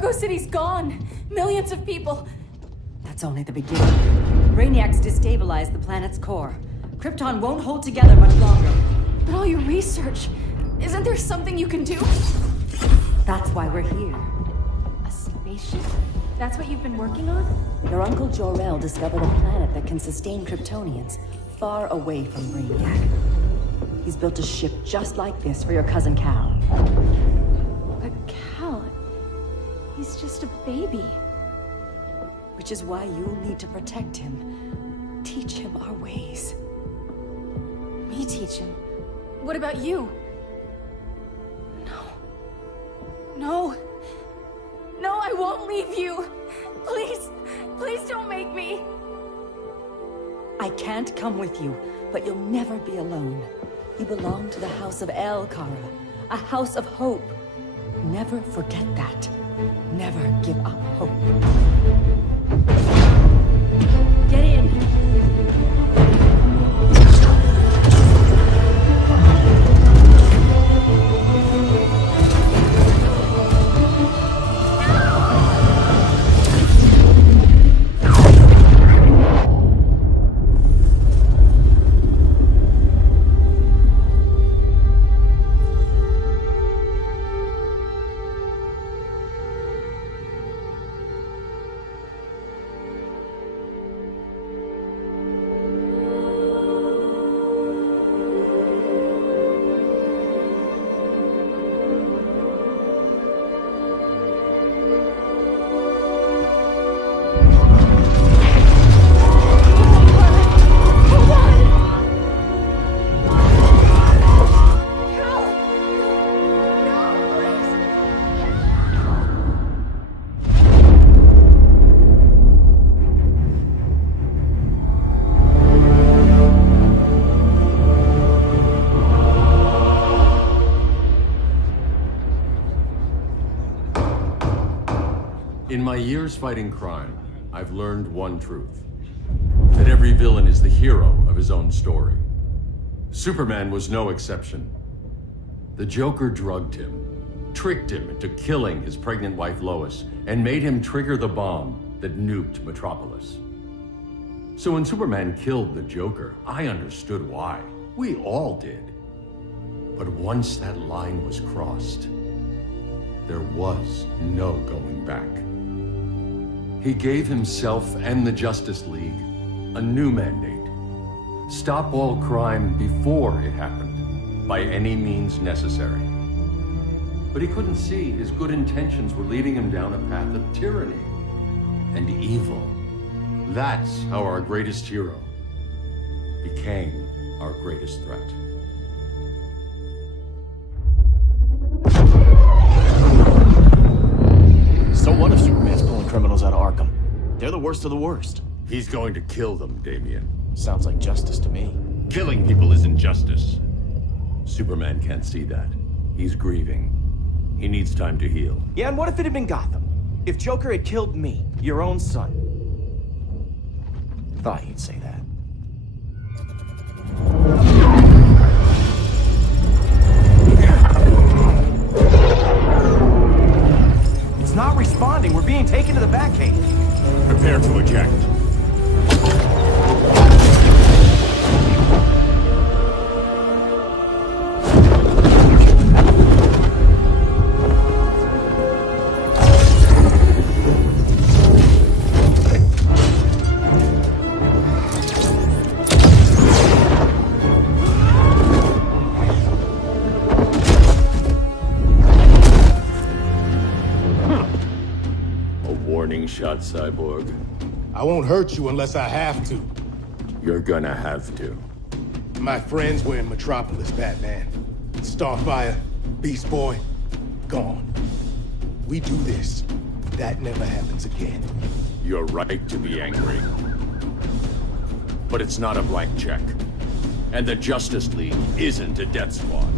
Argo City's gone. Millions of people. That's only the beginning. Brainiac's destabilized the planet's core. Krypton won't hold together much longer. But all your research, isn't there something you can do? That's why we're here. A spaceship? That's what you've been working on? Your Uncle Jor-El discovered a planet that can sustain Kryptonians, far away from Brainiac. He's built a ship just like this for your cousin Cal. But Cal... he's just a baby. Which is why you'll need to protect him. Teach him our ways. Me teach him? What about you? No. No, I won't leave you. Please, please don't make me. I can't come with you, but you'll never be alone. You belong to the House of El, Kara. A house of hope. Never forget that. Never give up hope. Get in! In my years fighting crime, I've learned one truth. That every villain is the hero of his own story. Superman was no exception. The Joker drugged him, tricked him into killing his pregnant wife Lois, and made him trigger the bomb that nuked Metropolis. So when Superman killed the Joker, I understood why. We all did. But once that line was crossed, there was no going back. He gave himself and the Justice League a new mandate. Stop all crime before it happened, by any means necessary. But he couldn't see his good intentions were leading him down a path of tyranny and evil. That's how our greatest hero became our greatest threat. So what if Superman's pulling criminals out of Arkham? They're the worst of the worst. He's going to kill them, Damian. Sounds like justice to me. Killing people isn't justice. Superman can't see that. He's grieving. He needs time to heal. Yeah, and what if it had been Gotham? If Joker had killed me, your own son? Thought you'd say that. It's not responding. We're being taken to the Batcave. Prepare to eject. Warning shot, Cyborg. I won't hurt you unless I have to. You're gonna have to. My friends were in Metropolis, Batman. Starfire, Beast Boy, gone. We do this. That never happens again. You're right to be angry. But it's not a blank check. And the Justice League isn't a death squad.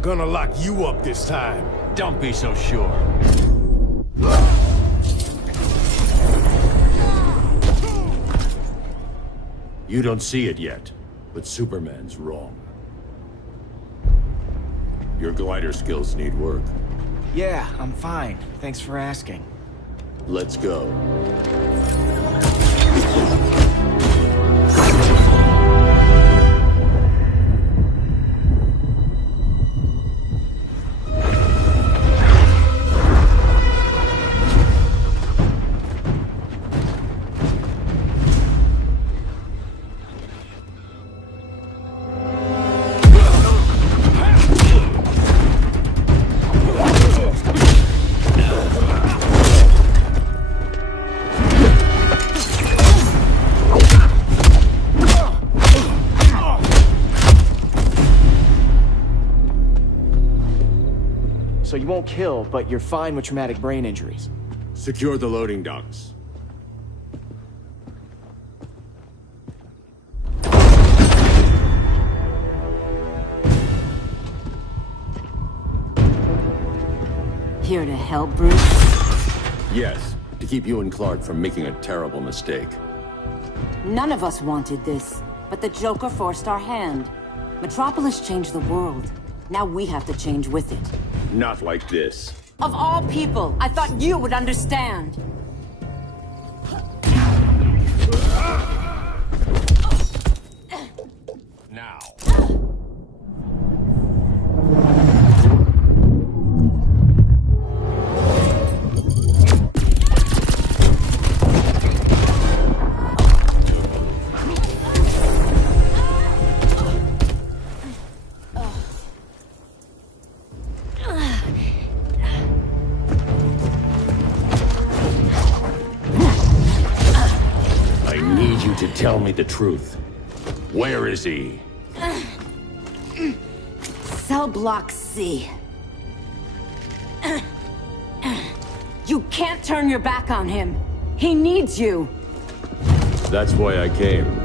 Gonna lock you up this time. Don't be so sure. You don't see it yet, but Superman's wrong. Your glider skills need work. Yeah, I'm fine. Thanks for asking. Let's go. So you won't kill, but you're fine with traumatic brain injuries. Secure the loading docks. Here to help, Bruce? Yes, to keep you and Clark from making a terrible mistake. None of us wanted this, but the Joker forced our hand. Metropolis changed the world. Now we have to change with it. Not like this. Of all people, I thought you would understand. Now. To tell me the truth. Where is he? Cell Block C. You can't turn your back on him. He needs you. That's why I came.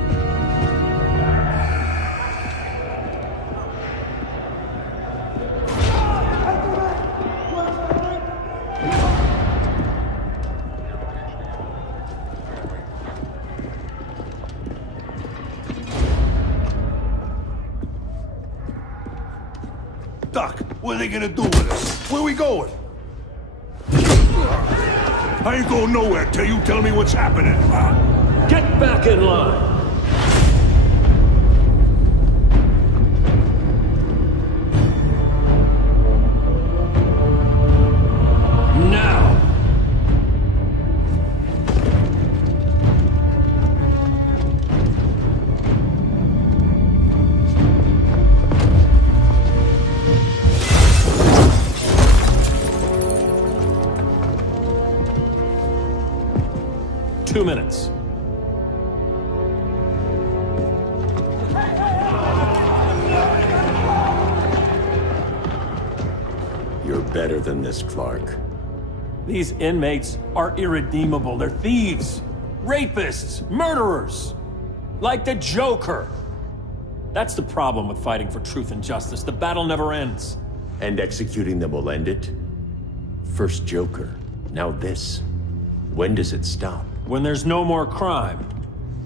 Doc, what are they gonna do with us? Where we going? I ain't going nowhere till you tell me what's happening. Get back in line! Now! Two minutes. You're better than this, Clark. These inmates are irredeemable. They're thieves, rapists, murderers. Like the Joker. That's the problem with fighting for truth and justice. The battle never ends. And executing them will end it? First Joker, now this. When does it stop? When there's no more crime.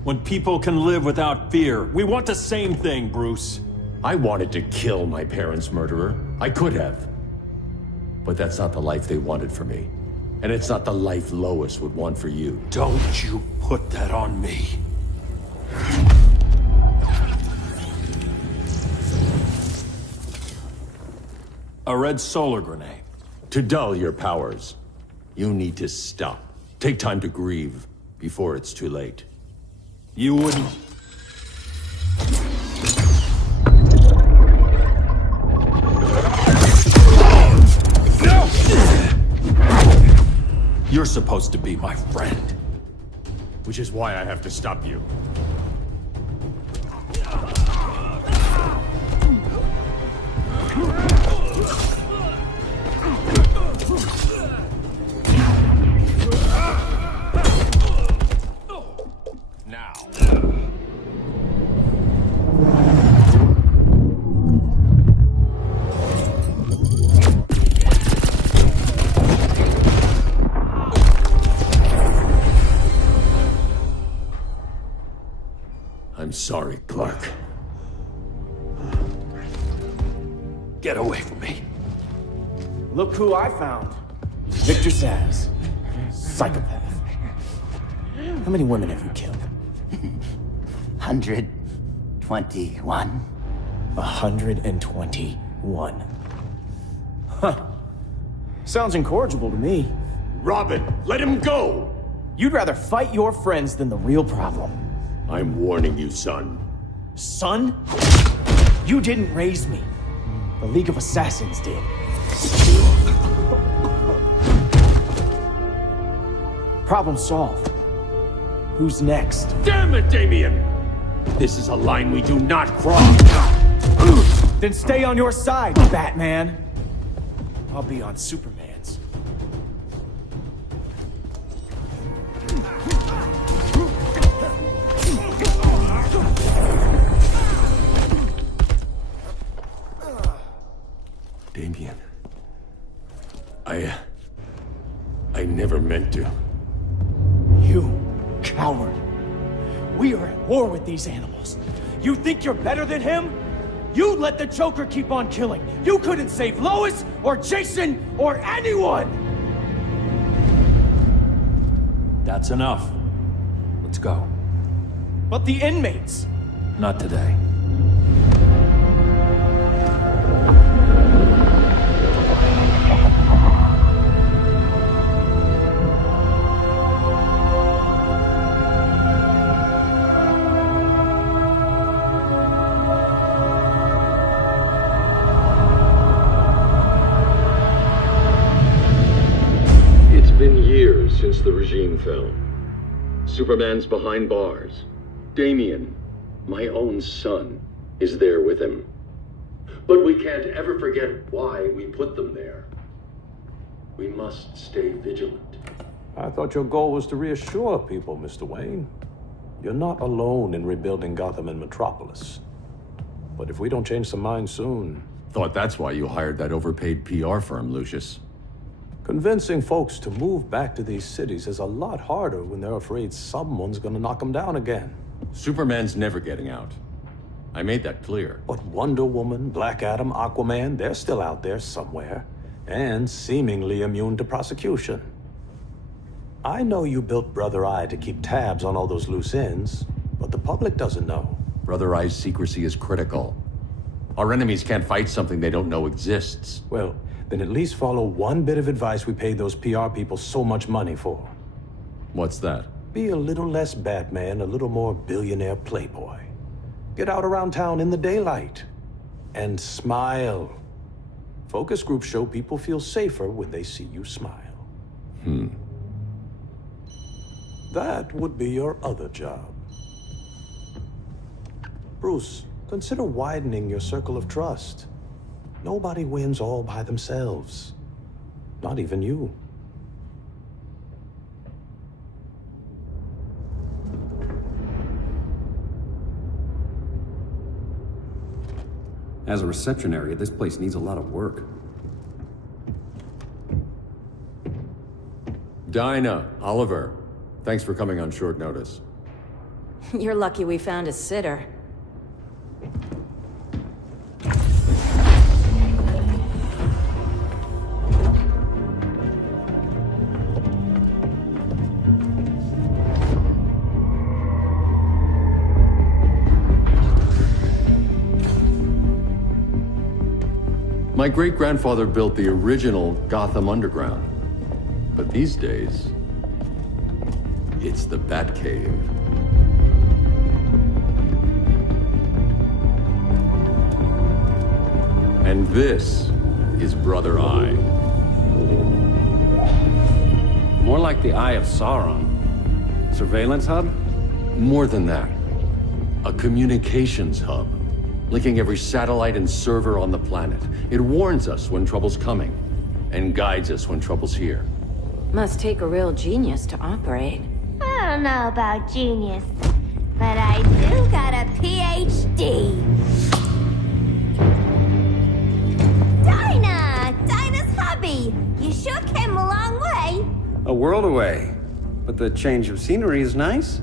When people can live without fear. We want the same thing, Bruce. I wanted to kill my parents' murderer. I could have. But that's not the life they wanted for me. And it's not the life Lois would want for you. Don't you put that on me. A red solar grenade. To dull your powers, you need to stop. Take time to grieve before it's too late. You wouldn't... No! You're supposed to be my friend. Which is why I have to stop you. I'm sorry, Clark. Get away from me. Look who I found. Victor Zsasz. Psychopath. How many women have you killed? 121. 121. Huh. Sounds incorrigible to me. Robin, let him go! You'd rather fight your friends than the real problem. I'm warning you, son. Son? You didn't raise me. The League of Assassins did. Problem solved. Who's next? Damn it, Damien! This is a line we do not cross! Then stay on your side, Batman. I'll be on Superman's. Damien. I never meant to. You coward. We are at war with these animals. You think you're better than him? You let the Joker keep on killing. You couldn't save Lois, or Jason, or anyone! That's enough. Let's go. But the inmates! Not today. Since the regime fell. Superman's behind bars. Damien, my own son, is there with him. But we can't ever forget why we put them there. We must stay vigilant. I thought your goal was to reassure people, Mr. Wayne. You're not alone in rebuilding Gotham and Metropolis. But if we don't change some minds soon... Thought that's why you hired that overpaid PR firm, Lucius. Convincing folks to move back to these cities is a lot harder when they're afraid someone's gonna knock them down again. Superman's never getting out. I made that clear. But Wonder Woman, Black Adam, Aquaman, they're still out there somewhere. And seemingly immune to prosecution. I know you built Brother Eye to keep tabs on all those loose ends, but the public doesn't know. Brother Eye's secrecy is critical. Our enemies can't fight something they don't know exists. Well, then at least follow one bit of advice we paid those PR people so much money for. What's that? Be a little less Batman, a little more billionaire playboy. Get out around town in the daylight. And smile. Focus groups show people feel safer when they see you smile. That would be your other job. Bruce, consider widening your circle of trust. Nobody wins all by themselves. Not even you. As a reception area, this place needs a lot of work. Dinah, Oliver, thanks for coming on short notice. You're lucky we found a sitter. My great-grandfather built the original Gotham Underground. But these days, it's the Batcave. And this is Brother Eye. More like the Eye of Sauron. Surveillance hub? More than that. A communications hub. Linking every satellite and server on the planet. It warns us when trouble's coming, and guides us when trouble's here. Must take a real genius to operate. I don't know about genius, but I do got a PhD. Dinah's hubby. You sure came a long way. A world away. But the change of scenery is nice.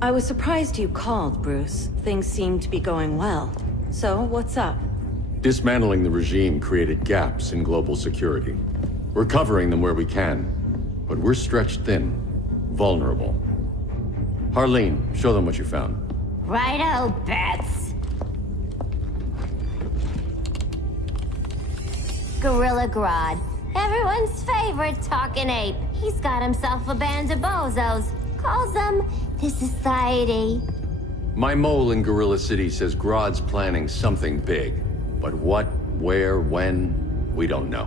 I was surprised you called, Bruce. Things seem to be going well. So, what's up? Dismantling the regime created gaps in global security. We're covering them where we can, but we're stretched thin, vulnerable. Harleen, show them what you found. Righto, Bats. Gorilla Grodd. Everyone's favorite talking ape. He's got himself a band of bozos. Calls them the Society. My mole in Gorilla City says Grodd's planning something big. But what, where, when, we don't know.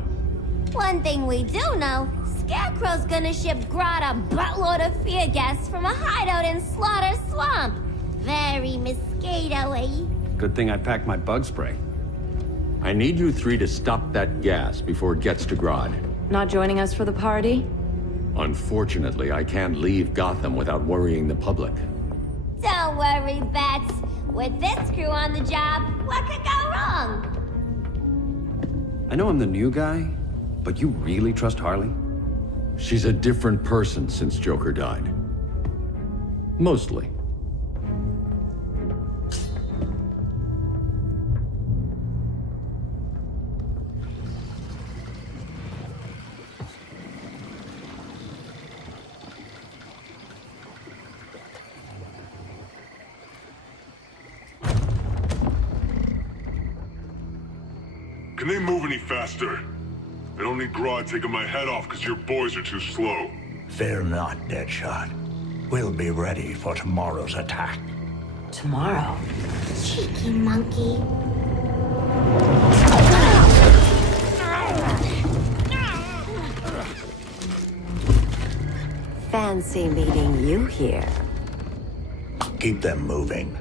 One thing we do know, Scarecrow's gonna ship Grodd a buttload of fear gas from a hideout in Slaughter Swamp. Very mosquito-y. Good thing I packed my bug spray. I need you three to stop that gas before it gets to Grodd. Not joining us for the party? Unfortunately, I can't leave Gotham without worrying the public. Don't worry, Bats. With this crew on the job, what could go wrong? I know I'm the new guy, but you really trust Harley? She's a different person since Joker died. Mostly. Can they move any faster? I don't need Grodd taking my head off because your boys are too slow. Fear not, Deadshot. We'll be ready for tomorrow's attack. Tomorrow? Cheeky monkey. Fancy meeting you here. Keep them moving.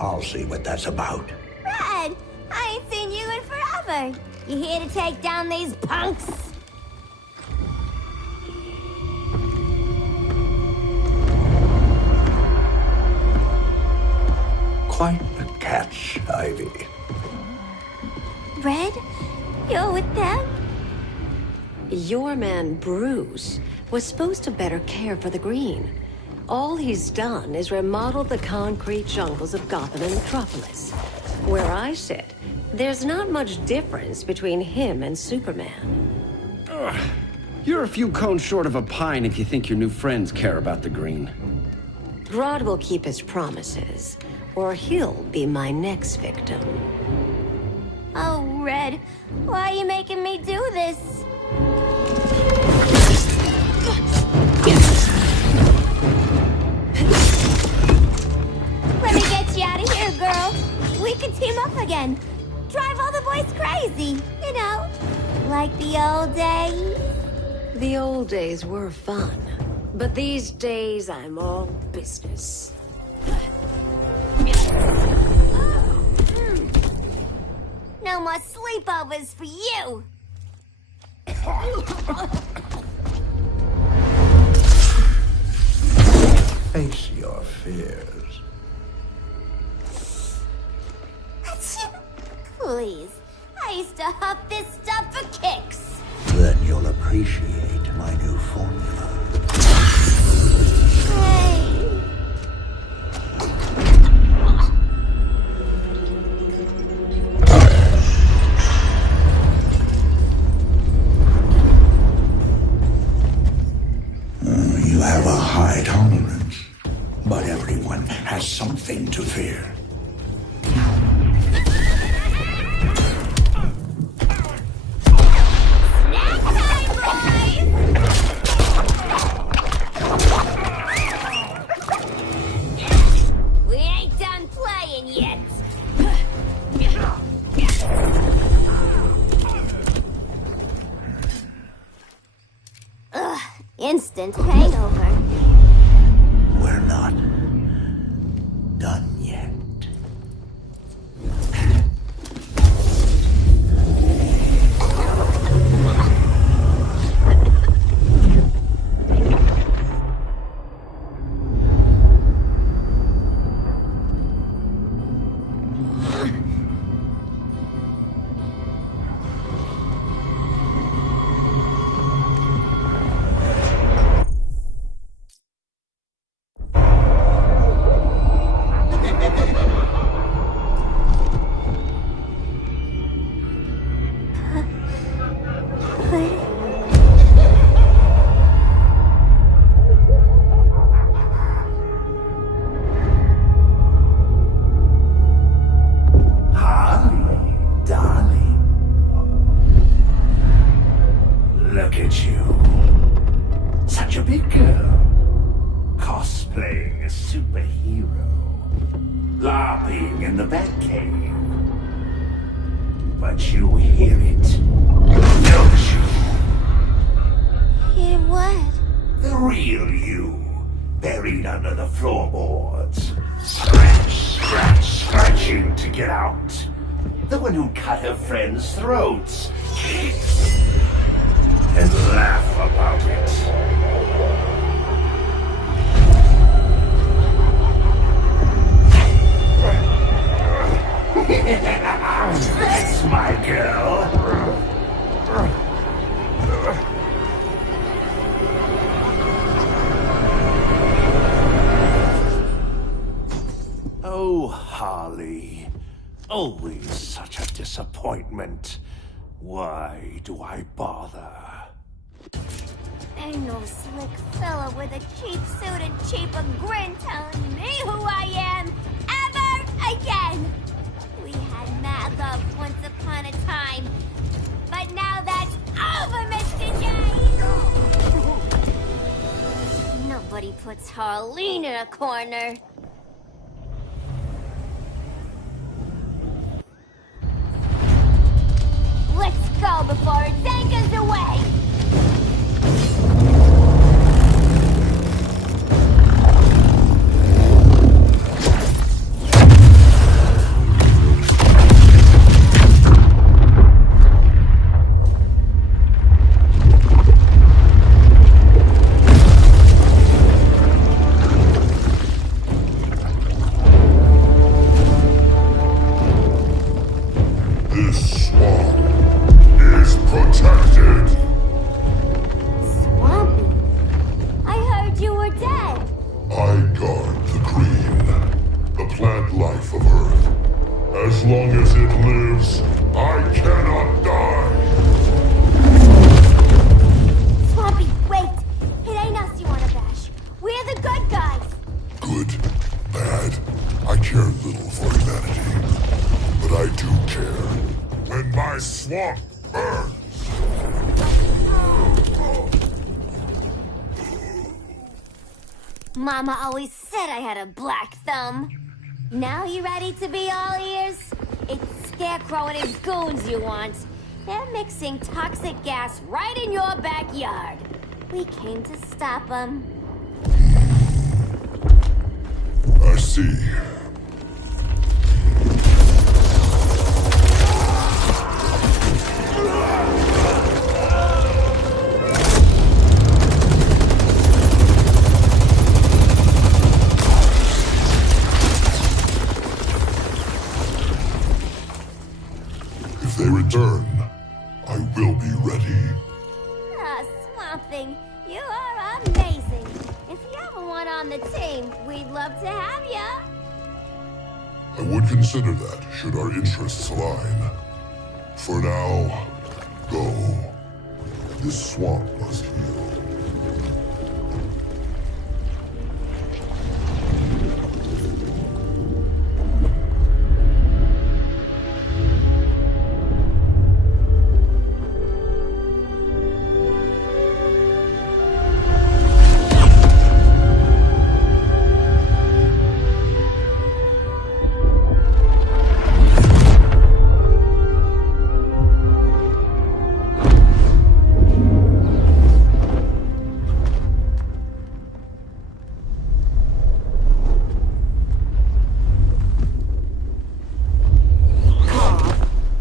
I'll see what that's about. Red, I ain't seen you in forever. You here to take down these punks? Quite the catch, Ivy. Red, you're with them? Your man, Bruce, was supposed to better care for the Green. All he's done is remodel the concrete jungles of Gotham and Metropolis. Where I sit, there's not much difference between him and Superman. Ugh. You're a few cones short of a pine if you think your new friends care about the Green. Grodd will keep his promises, or he'll be my next victim. Oh, Red, why are you making me do this? Let me get you out of here, girl. We can team up again. Drive all the boys crazy, you know, like the old days. The old days were fun, but these days I'm all business. No more sleepovers for you. Face your fears. Please, I used to huff this stuff for kicks. Then you'll appreciate my new formula. Hey. You have a high tolerance, but everyone has something to fear. We ain't done playing yet. Ugh, instant hangover. We're not done yet. LARPing in the Batcave. But you hear it, don't you? Hear what? The real you, buried under the floorboards. Scratching to get out. The one who cut her friends' throats. And laugh about it. That's my girl. Oh, Harley. Always such a disappointment. Why do I bother? Ain't no slick fella with a cheap suit and cheaper grin telling me who I am ever again. We had mad love once upon a time, but now that's over, Mr. J. Nobody puts Harleen in a corner. Let's go before it anchors away! This swamp is protected. Swampy? I heard you were dead. I guard the green, the plant life of Earth. As long as it lives, I cannot die. Swampy, wait! It ain't us you wanna bash. We're the good guys. Good, bad, I care little for humanity. But I do care. When my swamp burns. Mama always said I had a black thumb. Now you ready to be all ears? It's Scarecrow and his goons you want. They're mixing toxic gas right in your backyard. We came to stop them. I see. If they return, I will be ready. Ah, Swamp Thing, you are amazing. If you ever want on the team, we'd love to have ya. I would consider that, should our interests align. For now, go. This swamp must heal.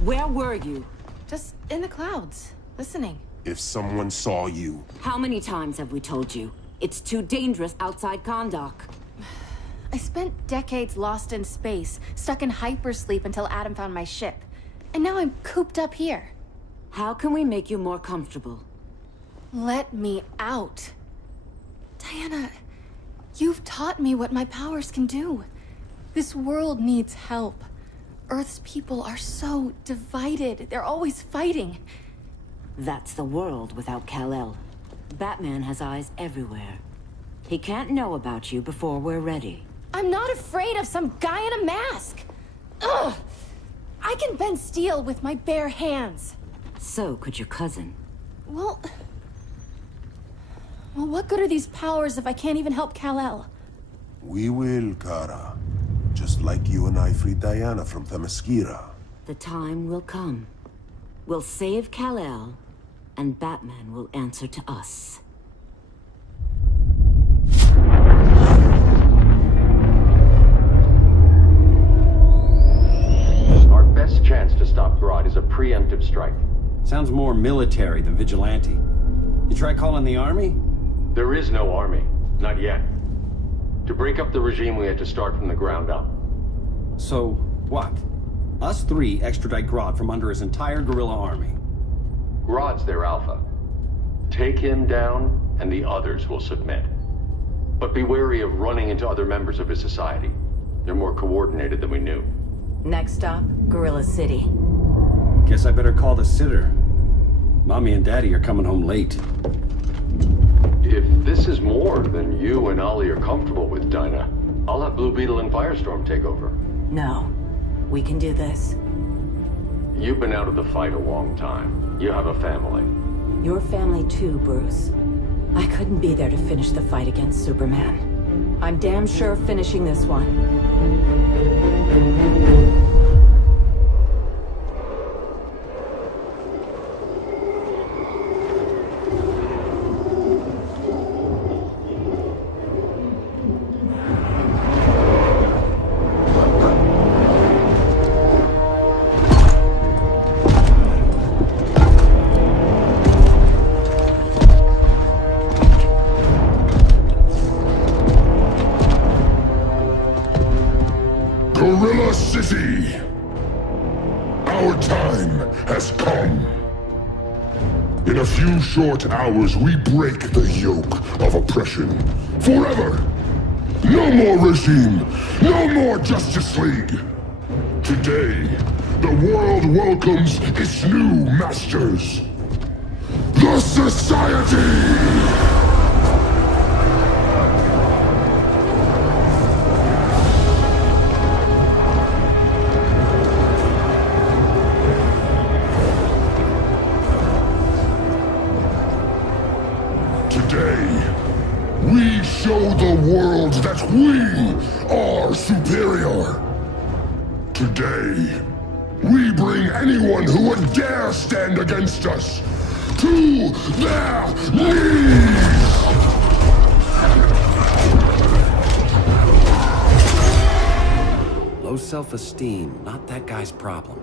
Where were you? Just in the clouds, listening. If someone saw you... How many times have we told you? It's too dangerous outside Kahndaq. I spent decades lost in space, stuck in hypersleep until Adam found my ship. And now I'm cooped up here. How can we make you more comfortable? Let me out. Diana, you've taught me what my powers can do. This world needs help. Earth's people are so divided. They're always fighting. That's the world without Kal-El. Batman has eyes everywhere. He can't know about you before we're ready. I'm not afraid of some guy in a mask. Ugh! I can bend steel with my bare hands. So could your cousin. Well, what good are these powers if I can't even help Kal-El? We will, Kara. Just like you and I freed Diana from Themyscira. The time will come. We'll save Kal-El, and Batman will answer to us. Our best chance to stop Grodd is a preemptive strike. Sounds more military than vigilante. You try calling the army? There is no army. Not yet. To break up the regime, we had to start from the ground up. So, what? Us three extradite Grodd from under his entire guerrilla army. Grodd's their alpha. Take him down, and the others will submit. But be wary of running into other members of his society. They're more coordinated than we knew. Next stop, Gorilla City. Guess I better call the sitter. Mommy and Daddy are coming home late. If this is more than you and Ollie are comfortable with, Dinah, I'll have Blue Beetle and Firestorm take over. No. We can do this. You've been out of the fight a long time. You have a family. Your family too, Bruce. I couldn't be there to finish the fight against Superman. I'm damn sure finishing this one. Gorilla City! Our time has come. In a few short hours, we break the yoke of oppression. Forever! No more regime! No more Justice League! Today, the world welcomes its new masters. The Society! We show the world that we are superior. Today, we bring anyone who would dare stand against us to their knees! Low self-esteem, not that guy's problem.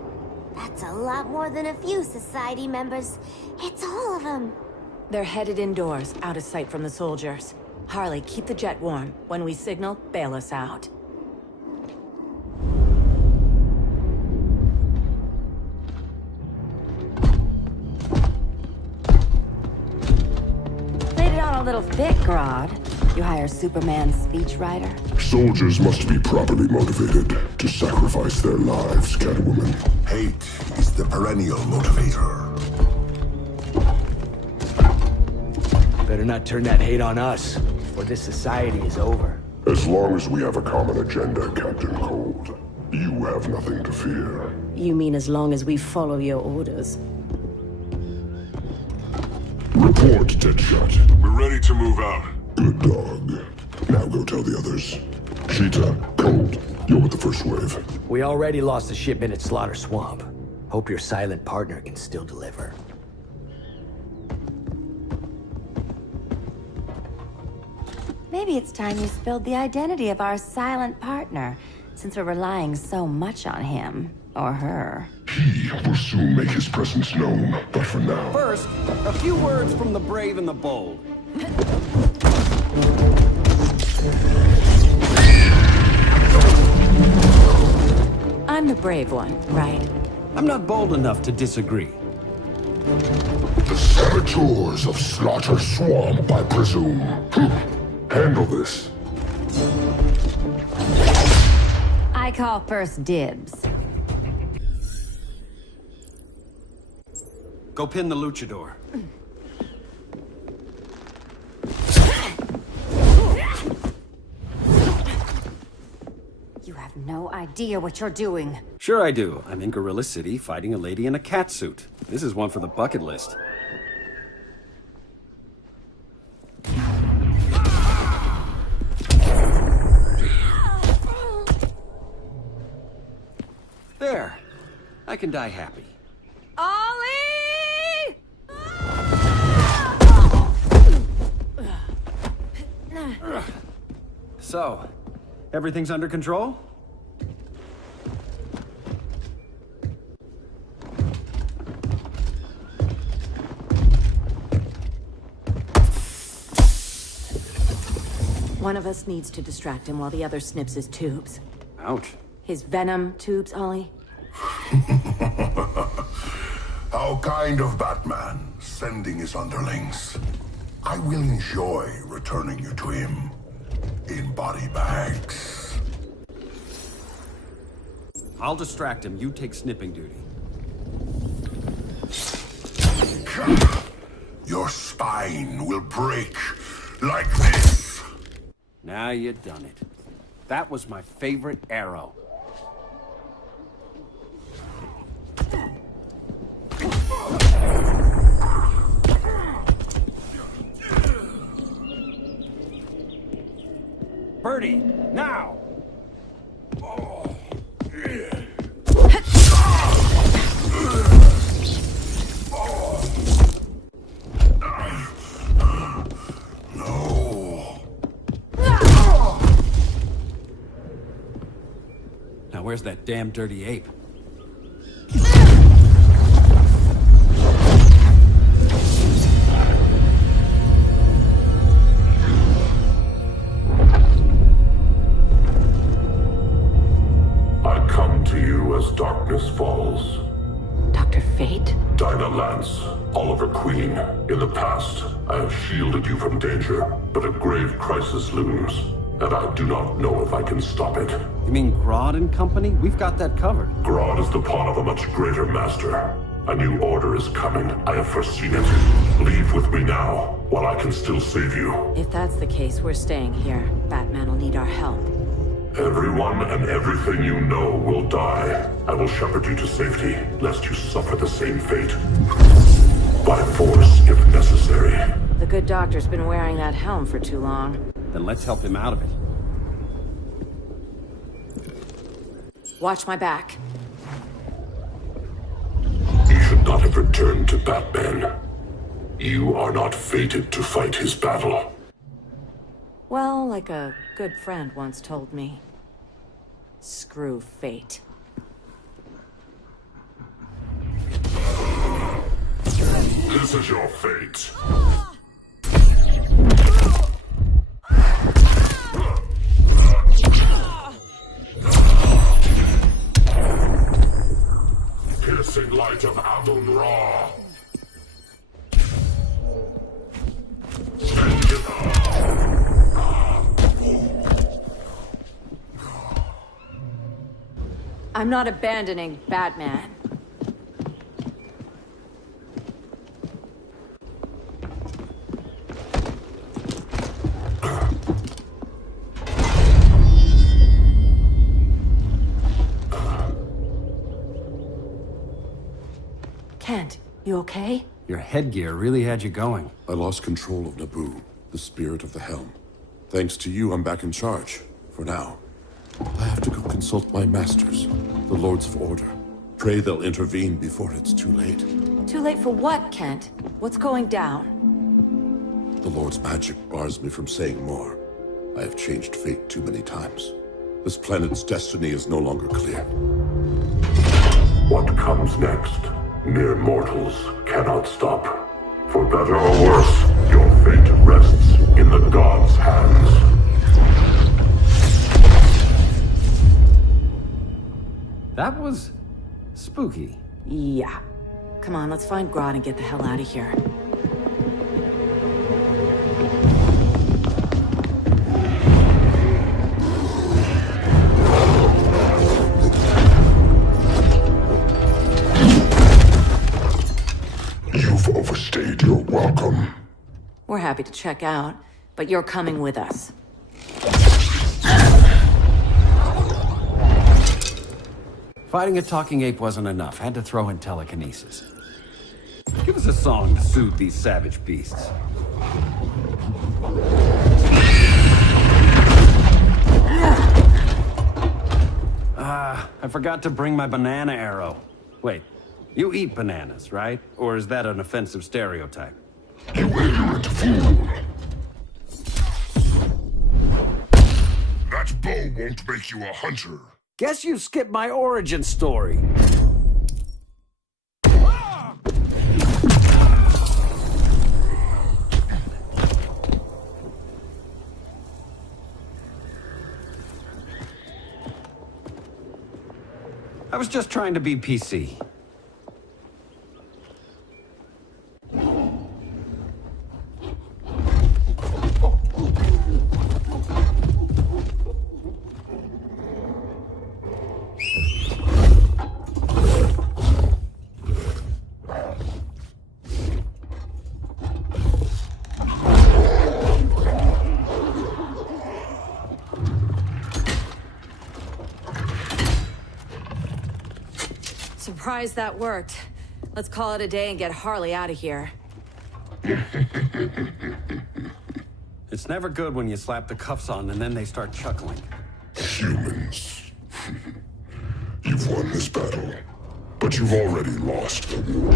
That's a lot more than a few Society members. It's all of them. They're headed indoors, out of sight from the soldiers. Harley, keep the jet warm. When we signal, bail us out. Played it on a little thick, Grodd. You hire Superman's speechwriter? Soldiers must be properly motivated to sacrifice their lives, Catwoman. Hate is the perennial motivator. Better not turn that hate on us, or this society is over. As long as we have a common agenda, Captain Cold, you have nothing to fear. You mean as long as we follow your orders? Report, Deadshot. We're ready to move out. Good dog. Now go tell the others. Cheetah, Cold, you're with the first wave. We already lost the shipment at Slaughter Swamp. Hope your silent partner can still deliver. Maybe it's time you spilled the identity of our silent partner, since we're relying so much on him. Or her. He will soon make his presence known, but for now... First, a few words from the brave and the bold. I'm the brave one, right? I'm not bold enough to disagree. The saboteurs of Slaughter Swamp, I presume. Handle this. I call first dibs. Go pin the luchador. You have no idea what you're doing. Sure I do. I'm in Gorilla City fighting a lady in a cat suit. This is one for the bucket list. There. I can die happy. Ollie! So, everything's under control? One of us needs to distract him while the other snips his tubes. Ouch. His venom tubes, Ollie? How kind of Batman, sending his underlings. I will enjoy returning you to him in body bags. I'll distract him. You take snipping duty. Your spine will break like this. Now you done it. That was my favorite arrow. Birdie, now! Now where's that damn dirty ape? I come to you as darkness falls. Dr. Fate? Dinah Lance, Oliver Queen. In the past, I have shielded you from danger, but a grave crisis looms, and I do not know if I can stop it. You mean Grodd and company? We've got that covered. Grodd is the pawn of a much greater master. A new order is coming. I have foreseen it. Leave with me now, while I can still save you. If that's the case, we're staying here. Batman will need our help. Everyone and everything you know will die. I will shepherd you to safety, lest you suffer the same fate. By force, if necessary. The good doctor's been wearing that helm for too long. Then let's help him out of it. Watch my back. You should not have returned to Batman. You are not fated to fight his battle. Well, like a good friend once told me. Screw fate. This is your fate. Piercing light of Adon-Ra. I'm not abandoning Batman. Kent, you okay? Your headgear really had you going. I lost control of Naboo, the spirit of the helm. Thanks to you, I'm back in charge. For now. I have to go consult my masters, the Lords of Order. Pray they'll intervene before it's too late. Too late for what, Kent? What's going down? The Lord's magic bars me from saying more. I have changed fate too many times. This planet's destiny is no longer clear. What comes next, mere mortals cannot stop. For better or worse, your fate rests in the gods' hands. That was spooky. Yeah. Come on, let's find Grodd and get the hell out of here. You've overstayed your welcome. We're happy to check out, but you're coming with us. Fighting a talking ape wasn't enough. Had to throw in telekinesis. Give us a song to soothe these savage beasts. I forgot to bring my banana arrow. Wait, you eat bananas, right? Or is that an offensive stereotype? You ignorant fool! That bow won't make you a hunter. Guess you skipped my origin story. I was just trying to be PC. Surprised that worked. Let's call it a day and get Harley out of here. It's never good when you slap the cuffs on and then they start chuckling. Humans. You've won this battle, but you've already lost the war.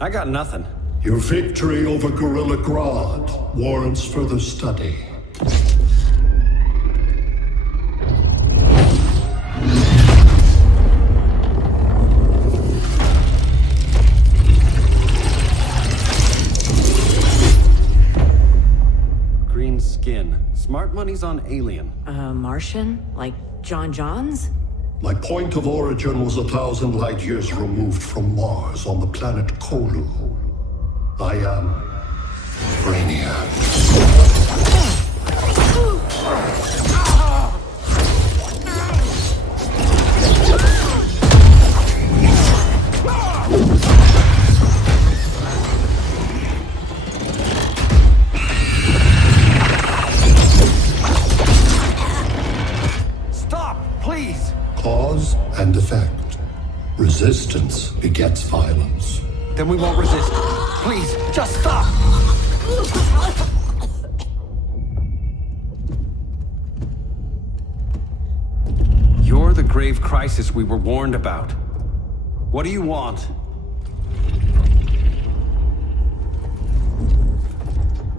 I got nothing. Your victory over Gorilla Grodd warrants further study. Green skin. Smart money's on alien. Martian? Like John Johns? My point of origin was 1,000 light years removed from Mars on the planet Kolu. I am Brainiac. Stop, please! Cause and effect. Resistance begets violence. Then we won't resist. Please, just stop! You're the grave crisis we were warned about. What do you want?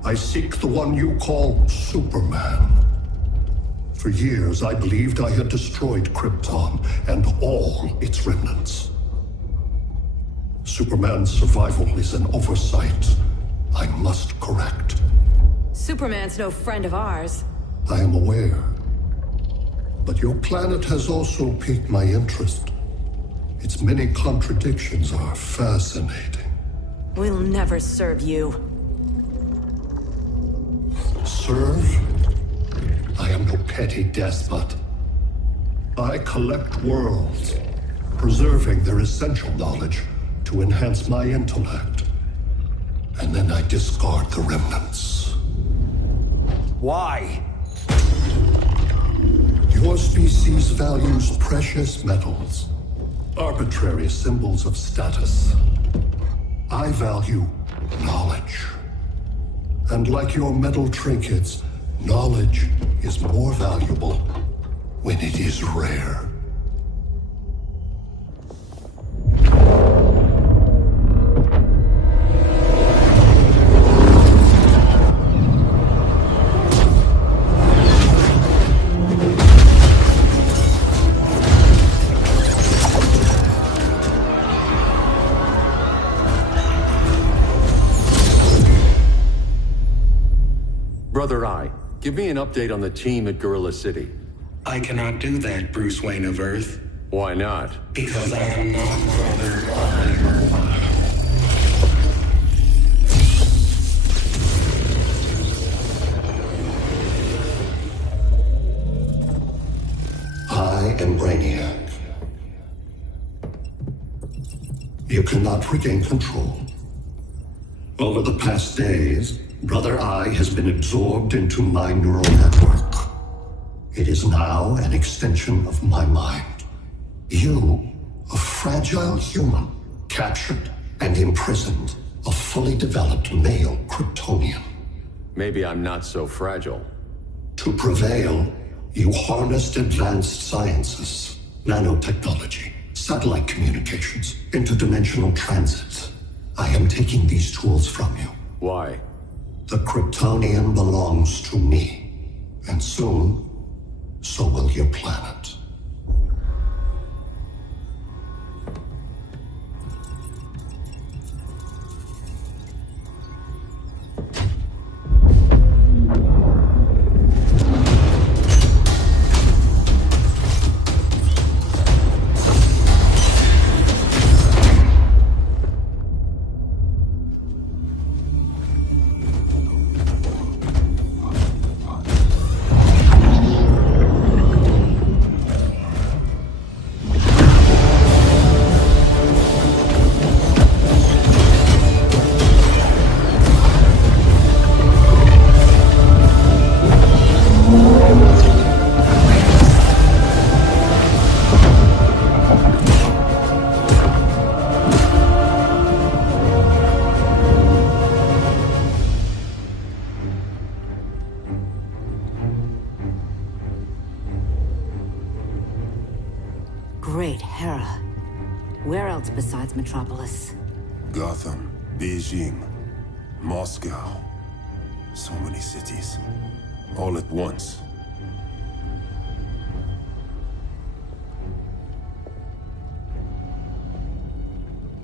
I seek the one you call Superman. For years, I believed I had destroyed Krypton and all its remnants. Superman's survival is an oversight I must correct. Superman's no friend of ours. I am aware. But your planet has also piqued my interest. Its many contradictions are fascinating. We'll never serve you. Serve? I am no petty despot. I collect worlds, preserving their essential knowledge to enhance my intellect. And then I discard the remnants. Why? Your species values precious metals, arbitrary symbols of status. I value knowledge. And like your metal trinkets, knowledge is more valuable when it is rare. Brother Eye, give me an update on the team at Gorilla City. I cannot do that, Bruce Wayne of Earth. Why not? Because I am not Brother Eye. cannot regain control. Over the past days, Brother Eye has been absorbed into my neural network. It is now an extension of my mind. You, a fragile human, captured and imprisoned a fully developed male Kryptonian. Maybe I'm not so fragile. To prevail, you harnessed advanced sciences, nanotechnology, satellite communications, interdimensional transit. I am taking these tools from you. Why? The Kryptonian belongs to me, and soon, so will your planet. Great Hera. Where else besides Metropolis? Gotham, Beijing, Moscow. So many cities. All at once.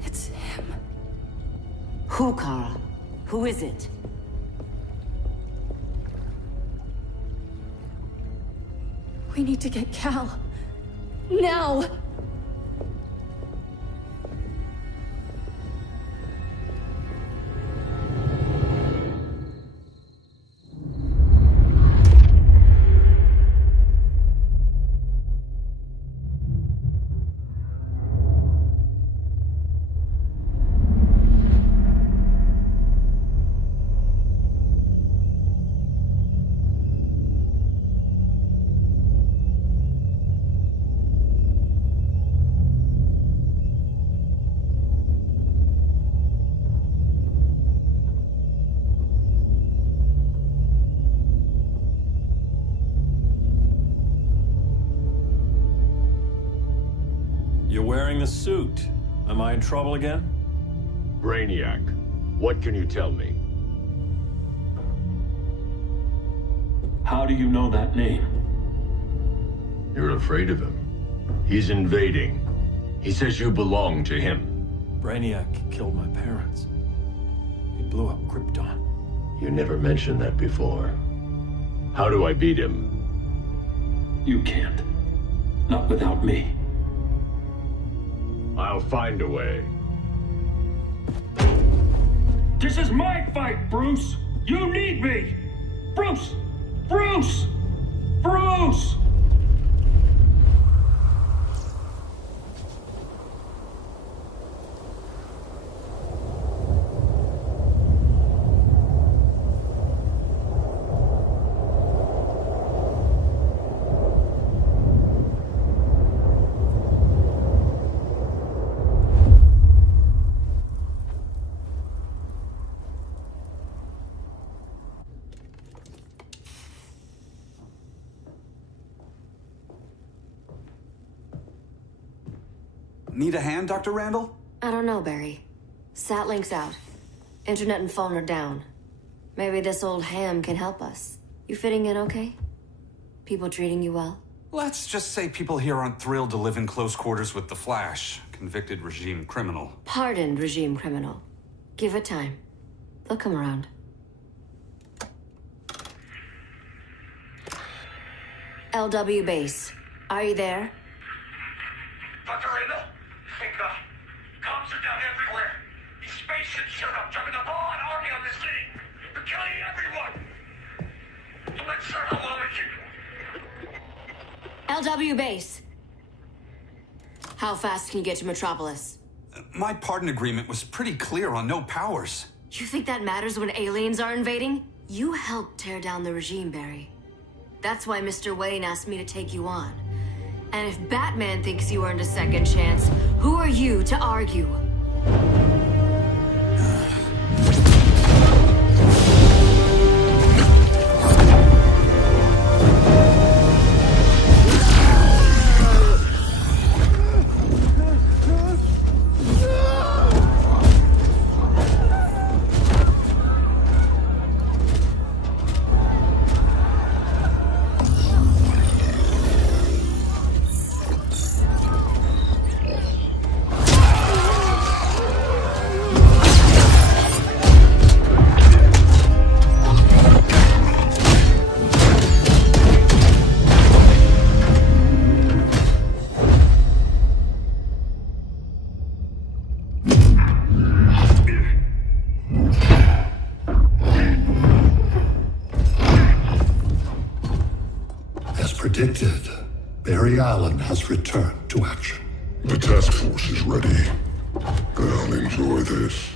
It's him. Who, Kara? Who is it? We need to get Cal. Now! You're wearing the suit. Am I in trouble again? Brainiac, what can you tell me? How do you know that name? You're afraid of him. He's invading. He says you belong to him. Brainiac killed my parents. He blew up Krypton. You never mentioned that before. How do I beat him? You can't. Not without me. I'll find a way. This is my fight, Bruce! You need me! Bruce! Bruce! Bruce! Need a hand, Dr. Randall? I don't know, Barry. Satlink's out. Internet and phone are down. Maybe this old ham can help us. You fitting in okay? People treating you well? Let's just say people here aren't thrilled to live in close quarters with the Flash, convicted regime criminal. Pardoned regime criminal. Give it time. They'll come around. LW base. Are you there? Dr. Randall? Comms are down everywhere. These spaceships showed up, jumping a ball and army on this city. They're killing everyone. I'm not sure how long we can... LW base. How fast can you get to Metropolis? my pardon agreement was pretty clear on no powers. You think that matters when aliens are invading? You helped tear down the regime, Barry. That's why Mr. Wayne asked me to take you on. And if Batman thinks you earned a second chance, who are you to argue? Predicted, Barry Allen has returned to action. The task force is ready. I'll enjoy this.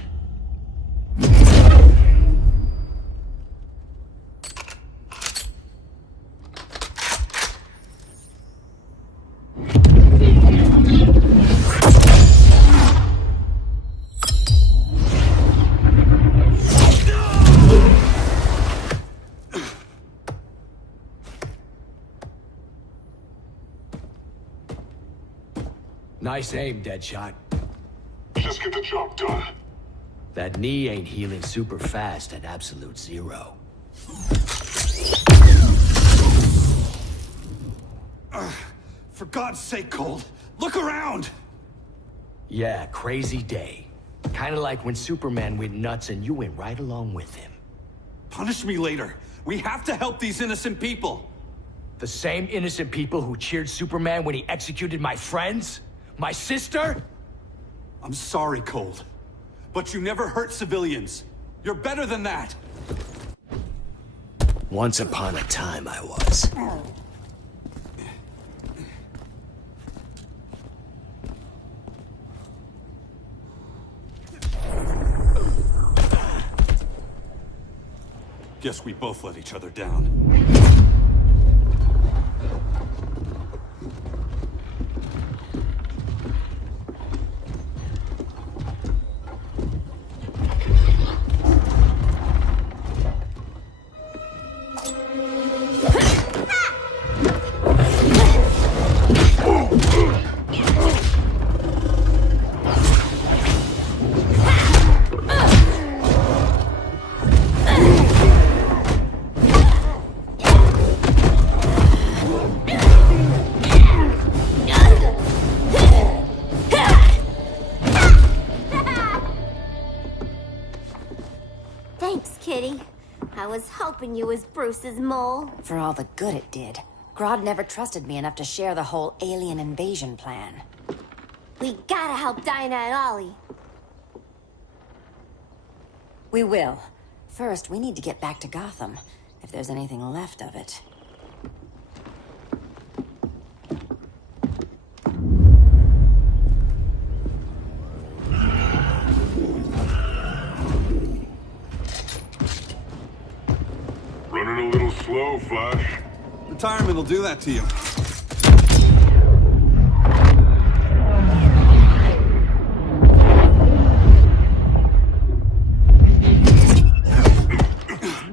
Nice aim, Deadshot. Just get the job done. That knee ain't healing super fast at absolute zero. For God's sake, Cold, look around! Yeah, crazy day. Kinda like when Superman went nuts and you went right along with him. Punish me later. We have to help these innocent people. The same innocent people who cheered Superman when he executed my friends? My sister? I'm sorry, Cold. But you never hurt civilians. You're better than that. Once upon a time, I was. Guess we both let each other down. I was hoping you was Bruce's mole. For all the good it did. Grodd never trusted me enough to share the whole alien invasion plan. We gotta help Dinah and Ollie. We will. First, we need to get back to Gotham, if there's anything left of it. Running a little slow, Flash. Retirement will do that to you.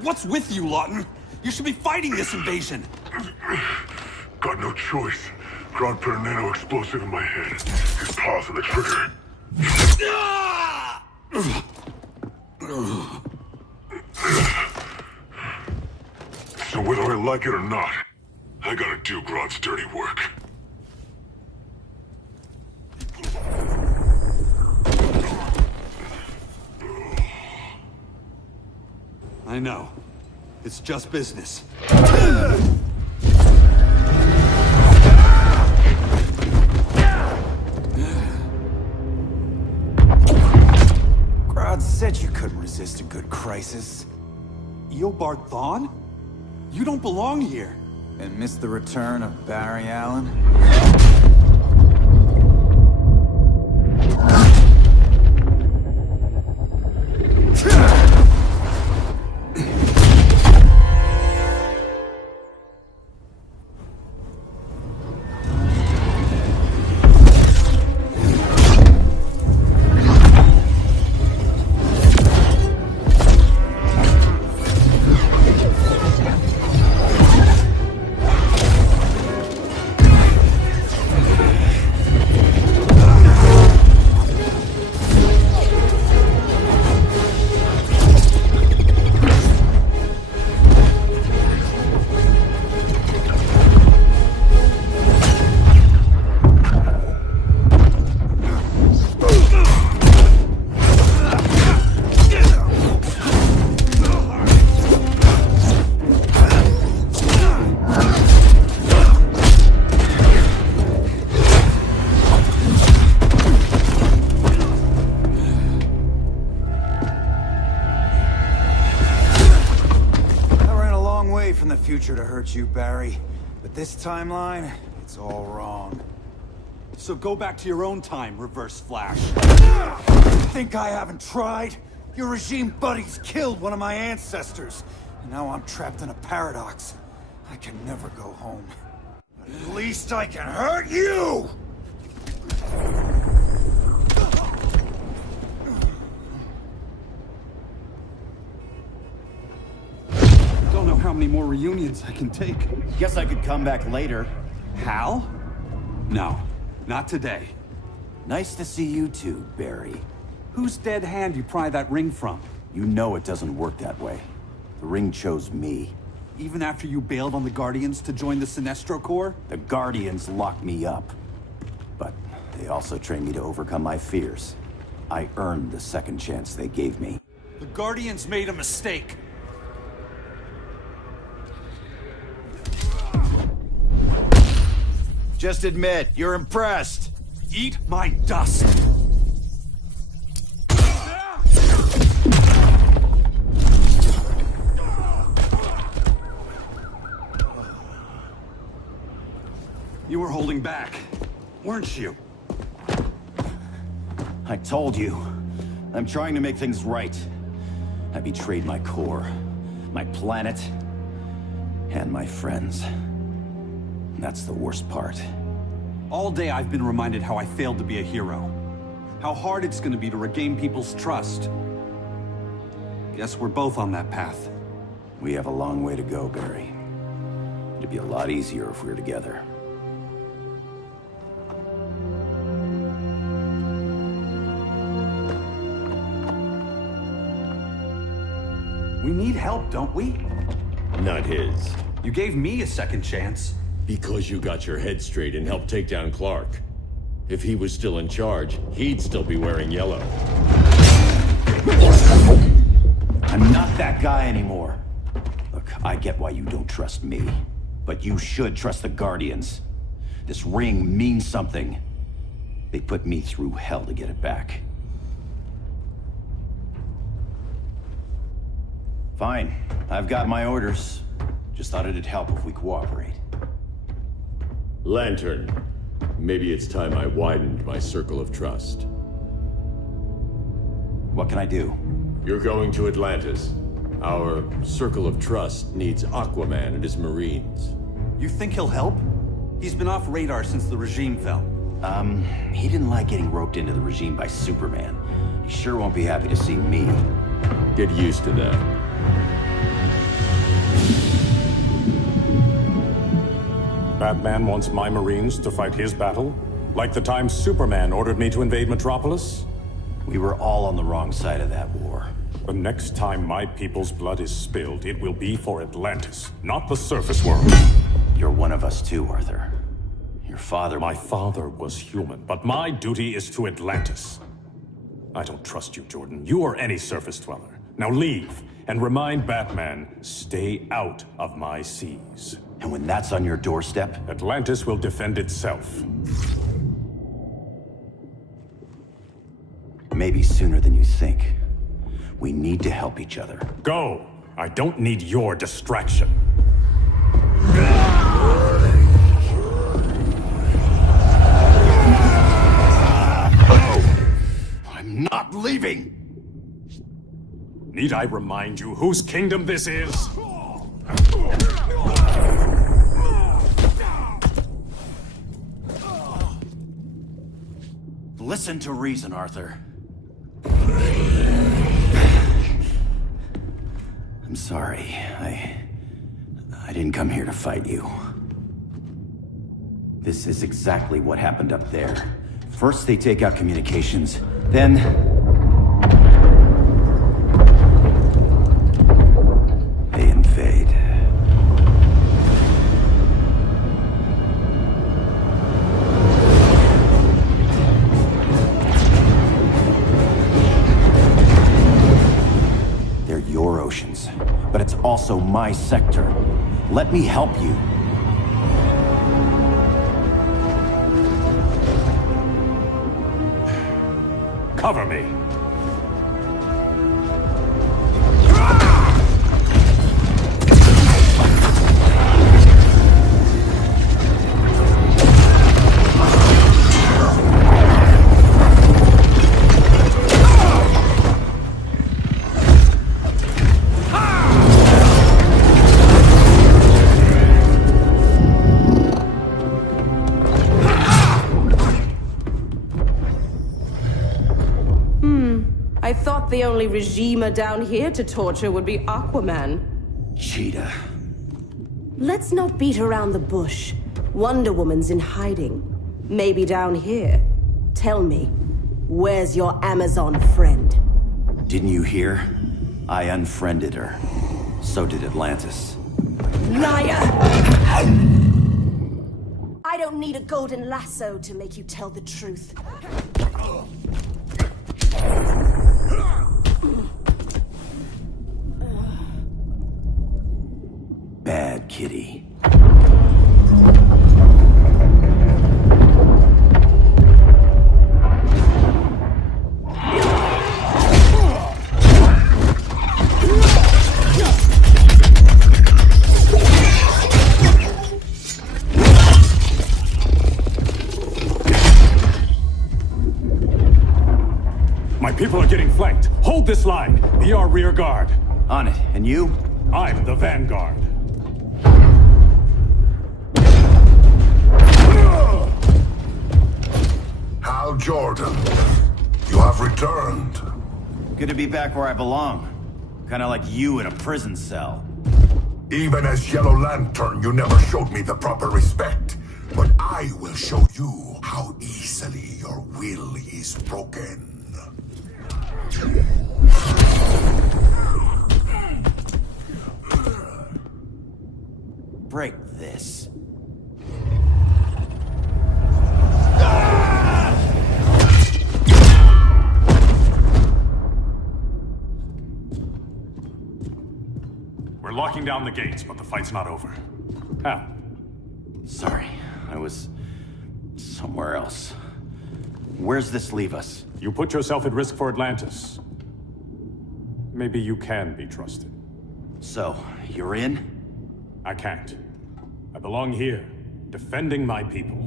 What's with you, Lawton? You should be fighting this invasion. Got no choice. Grodd put a nano-explosive in my head. His paws on the trigger. So whether I like it or not, I gotta do Grodd's dirty work. I know. It's just business. Grodd said you couldn't resist a good crisis. Eobard Thawne? You don't belong here. And miss the return of Barry Allen? from the future to hurt you, Barry. But this timeline, it's all wrong. So go back to your own time, Reverse Flash. Think I haven't tried? Your regime buddies killed one of my ancestors. And now I'm trapped in a paradox. I can never go home. But at least I can hurt you! Don't know how many more reunions I can take. Guess I could come back later. Hal? No, not today. Nice to see you too, Barry. Whose dead hand you pry that ring from? You know it doesn't work that way. The ring chose me. Even after you bailed on the Guardians to join the Sinestro Corps? The Guardians locked me up. But they also trained me to overcome my fears. I earned the second chance they gave me. The Guardians made a mistake. Just admit, you're impressed. Eat my dust! You were holding back, weren't you? I told you. I'm trying to make things right. I betrayed my core, my planet, and my friends. That's the worst part. All day I've been reminded how I failed to be a hero. How hard it's gonna be to regain people's trust. Guess we're both on that path. We have a long way to go, Barry. It'd be a lot easier if we were together. We need help, don't we? Not his. You gave me a second chance. Because you got your head straight and helped take down Clark. If he was still in charge, he'd still be wearing yellow. I'm not that guy anymore. Look, I get why you don't trust me. But you should trust the Guardians. This ring means something. They put me through hell to get it back. Fine. I've got my orders. Just thought it'd help if we cooperate. Lantern. Maybe it's time I widened my circle of trust. What can I do? You're going to Atlantis. Our circle of trust needs Aquaman and his Marines. You think he'll help? He's been off radar since the regime fell. He didn't like getting roped into the regime by Superman. He sure won't be happy to see me. Get used to that. Batman wants my Marines to fight his battle? Like the time Superman ordered me to invade Metropolis? We were all on the wrong side of that war. The next time my people's blood is spilled, it will be for Atlantis, not the surface world. You're one of us too, Arthur. Your father... My father was human, but my duty is to Atlantis. I don't trust you, Jordan. You or any surface dweller. Now leave, and remind Batman, stay out of my seas. And when that's on your doorstep? Atlantis will defend itself. Maybe sooner than you think. We need to help each other. Go! I don't need your distraction. I'm not leaving! Need I remind you whose kingdom this is? Listen to reason, Arthur. I'm sorry. I didn't come here to fight you. This is exactly what happened up there. First they take out communications, then... they invade. They're your oceans, but it's also my sector. Let me help you. Cover me. the only regimer down here to torture would be Aquaman. Cheetah. Let's not beat around the bush. Wonder Woman's in hiding. Maybe down here. Tell me, where's your Amazon friend? Didn't you hear? I unfriended her. So did Atlantis. Liar! I don't need a golden lasso to make you tell the truth. Bad kitty. My people are getting flanked. Hold this line. Be our rear guard. On it. And you? I'm the vanguard. Hal Jordan, you have returned. Good to be back where I belong. Kinda like you in a prison cell. Even as Yellow Lantern, you never showed me the proper respect. But I will show you how easily your will is broken. Break this. We're locking down the gates, but the fight's not over. Hal. Sorry, I was somewhere else. Where's this leave us? You put yourself at risk for Atlantis. Maybe you can be trusted. So, you're in? I can't. I belong here, defending my people.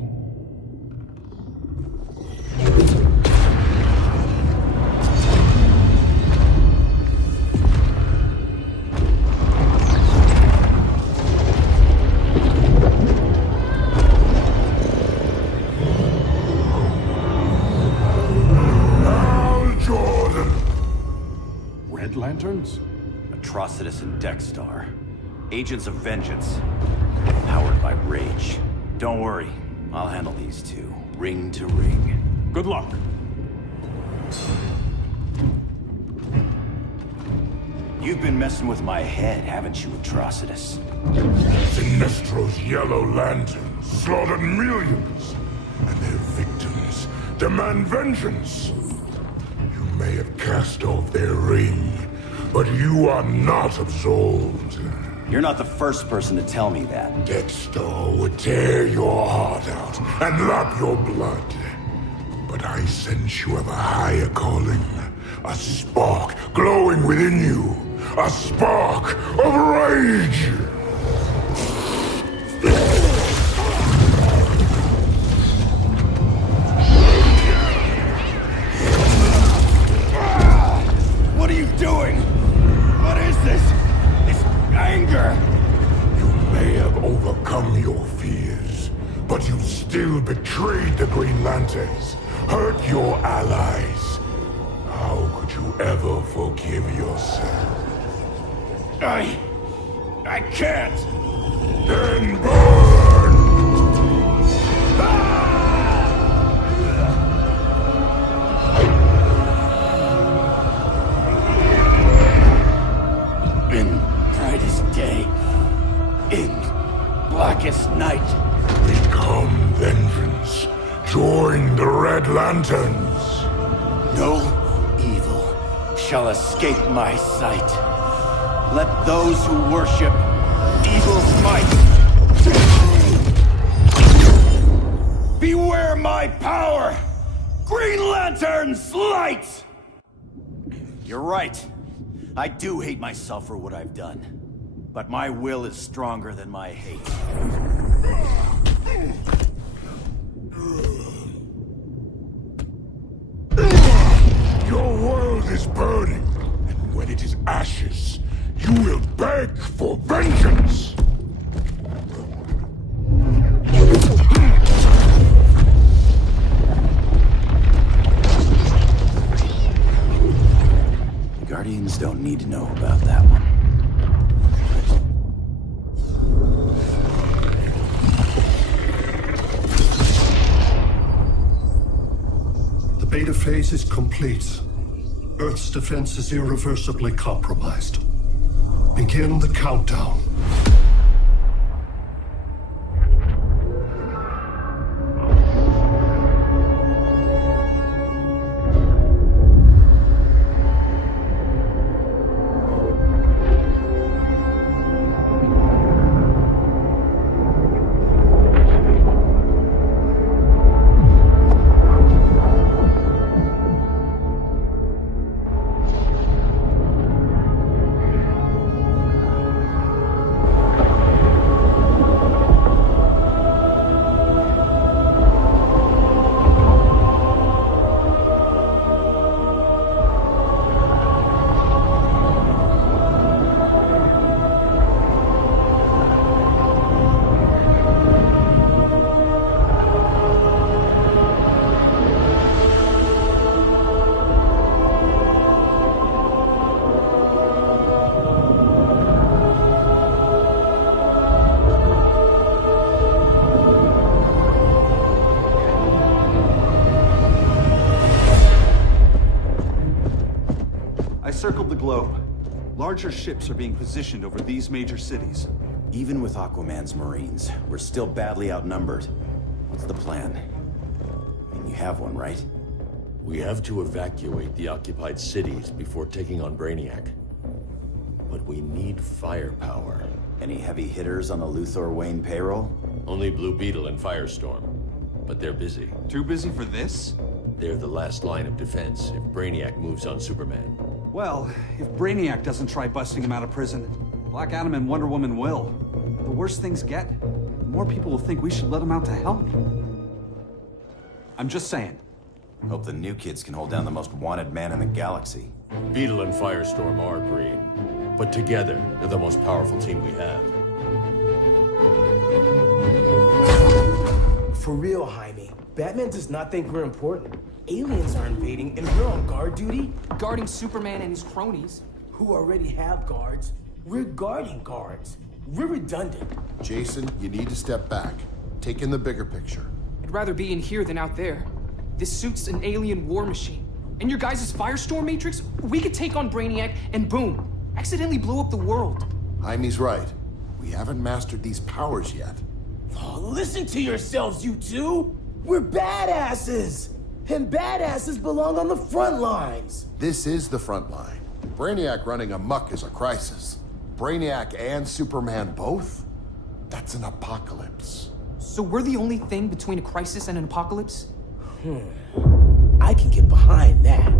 Lanterns? Atrocitus and Dexstar. Agents of Vengeance. Powered by rage. Don't worry, I'll handle these two, ring to ring. Good luck. You've been messing with my head, haven't you, Atrocitus? Sinestro's Yellow Lanterns slaughtered millions, and their victims demand vengeance. You may have cast off their ring, but you are not absolved. You're not the first person to tell me that. Dexter would tear your heart out and lap your blood. But I sense you have a higher calling. A spark glowing within you. A spark of rage! What are you doing? What is this? This anger! You may have overcome your fears, but you still betrayed the Green Lanterns, hurt your allies. How could you ever forgive yourself? I can't! Then burn! In brightest day, in blackest night. Become vengeance. Join the Red Lanterns. No evil shall escape my sight. Let those who worship evil's might beware my power! Green Lantern's light! You're right. I do hate myself for what I've done. But my will is stronger than my hate. Your world is burning, and when it is ashes, you will beg for vengeance! need to know about that one. The beta phase is complete. Earth's defense is irreversibly compromised. Begin the countdown. Circled the globe. Larger ships are being positioned over these major cities. Even with Aquaman's Marines, we're still badly outnumbered. What's the plan? And you have one, right? We have to evacuate the occupied cities before taking on Brainiac. But we need firepower. Any heavy hitters on the Luthor Wayne payroll? Only Blue Beetle and Firestorm. But they're busy. Too busy for this? They're the last line of defense if Brainiac moves on Superman. Well, if Brainiac doesn't try busting him out of prison, Black Adam and Wonder Woman will. The worse things get, the more people will think we should let him out to help. I'm just saying. Hope the new kids can hold down the most wanted man in the galaxy. Beetle and Firestorm are green, but together, they're the most powerful team we have. For real, Jaime. Batman does not think we're important. Aliens are invading, and we're on guard duty? Guarding Superman and his cronies. Who already have guards. We're guarding guards. We're redundant. Jason, you need to step back. Take in the bigger picture. I'd rather be in here than out there. This suit's an alien war machine. And your guys' Firestorm Matrix? We could take on Brainiac and boom, accidentally blow up the world. Jaime's right. We haven't mastered these powers yet. Oh, listen to yourselves, you two! We're badasses! And badasses belong on the front lines! This is the front line. Brainiac running amok is a crisis. Brainiac and Superman both? That's an apocalypse. So we're the only thing between a crisis and an apocalypse? I can get behind that.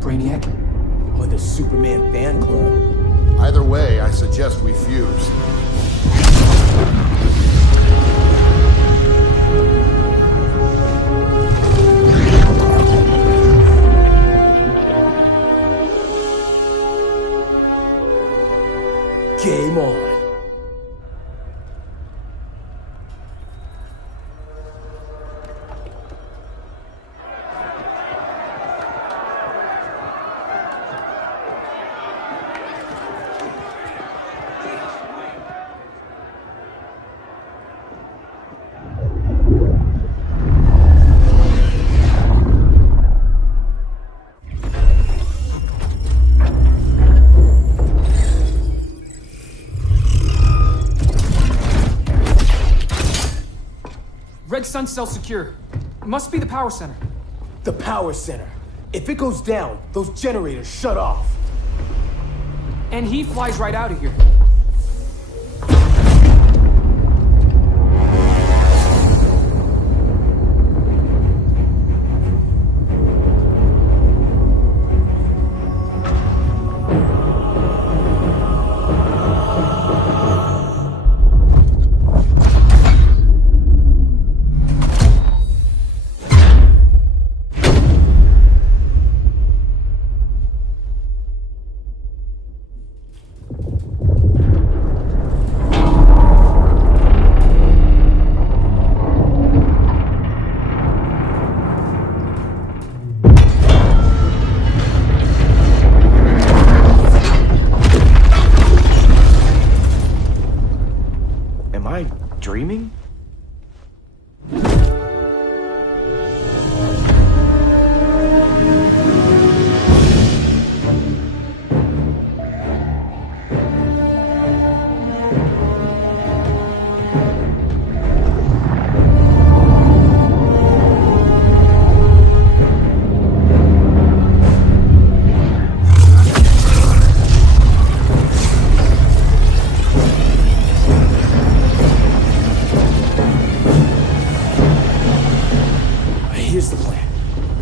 Brainiac? Or the Superman fan club? Either way, I suggest we fuse. Game on. Red Sun cell secure. It must be the power center. The power center. If it goes down, those generators shut off. And he flies right out of here.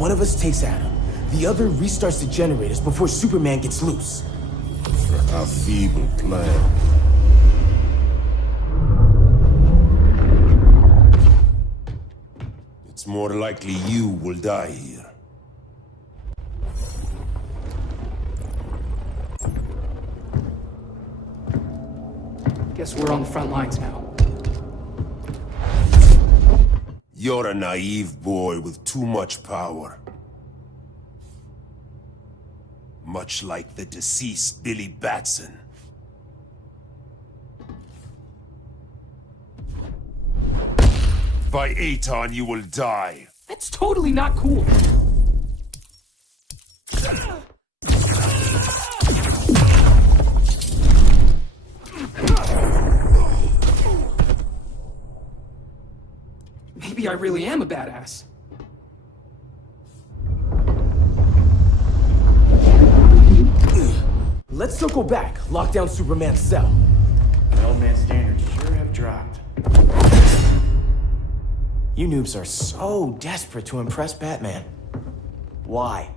one of us takes Adam. The other restarts the generators before Superman gets loose. A feeble plan. It's more likely you will die here. Guess we're on the front lines now. You're a naive boy with too much power. Much like the deceased Billy Batson. By Aton, you will die. That's totally not cool. Maybe I really am a badass. Let's circle back, lock down Superman's cell. The old man's standards sure have dropped. You noobs are so desperate to impress Batman. Why?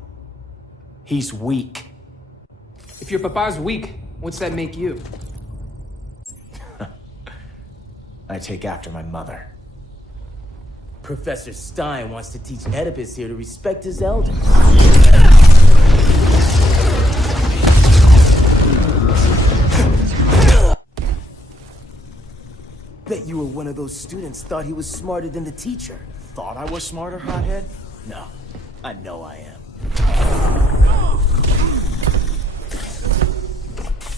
He's weak. If your papa's weak, what's that make you? I take after my mother. Professor Stein wants to teach Oedipus here to respect his elders. Bet you were one of those students thought he was smarter than the teacher. Thought I was smarter, hothead? No, I know I am.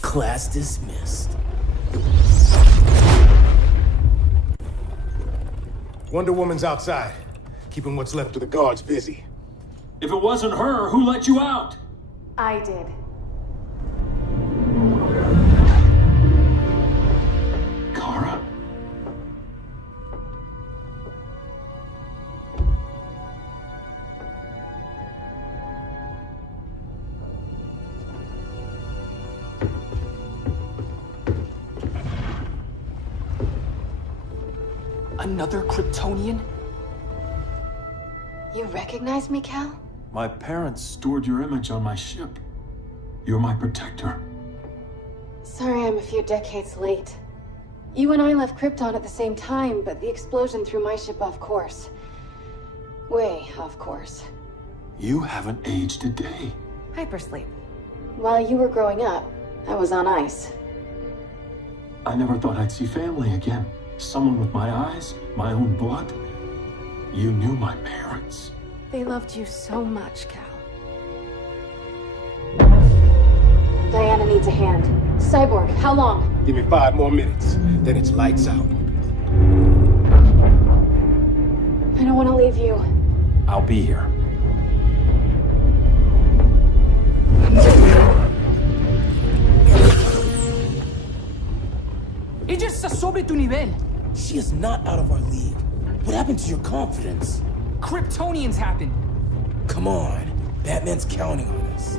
Class dismissed. Wonder Woman's outside, keeping what's left of the guards busy. If it wasn't her, who let you out? I did. Kara? Another Kryptonian? You recognize me, Cal? My parents stored your image on my ship. You're my protector. Sorry I'm a few decades late. You and I left Krypton at the same time, but the explosion threw my ship off course. Way off course. You haven't aged a day. Hypersleep. While you were growing up, I was on ice. I never thought I'd see family again. Someone with my eyes, my own blood. You knew my parents. They loved you so much, Cal. Diana needs a hand. Cyborg, how long? Give me 5 more minutes, then it's lights out. I don't want to leave you. I'll be here. Ella está sobre tu nivel. She is not out of our league. What happened to your confidence? Kryptonians happen. Come on. Batman's counting on us.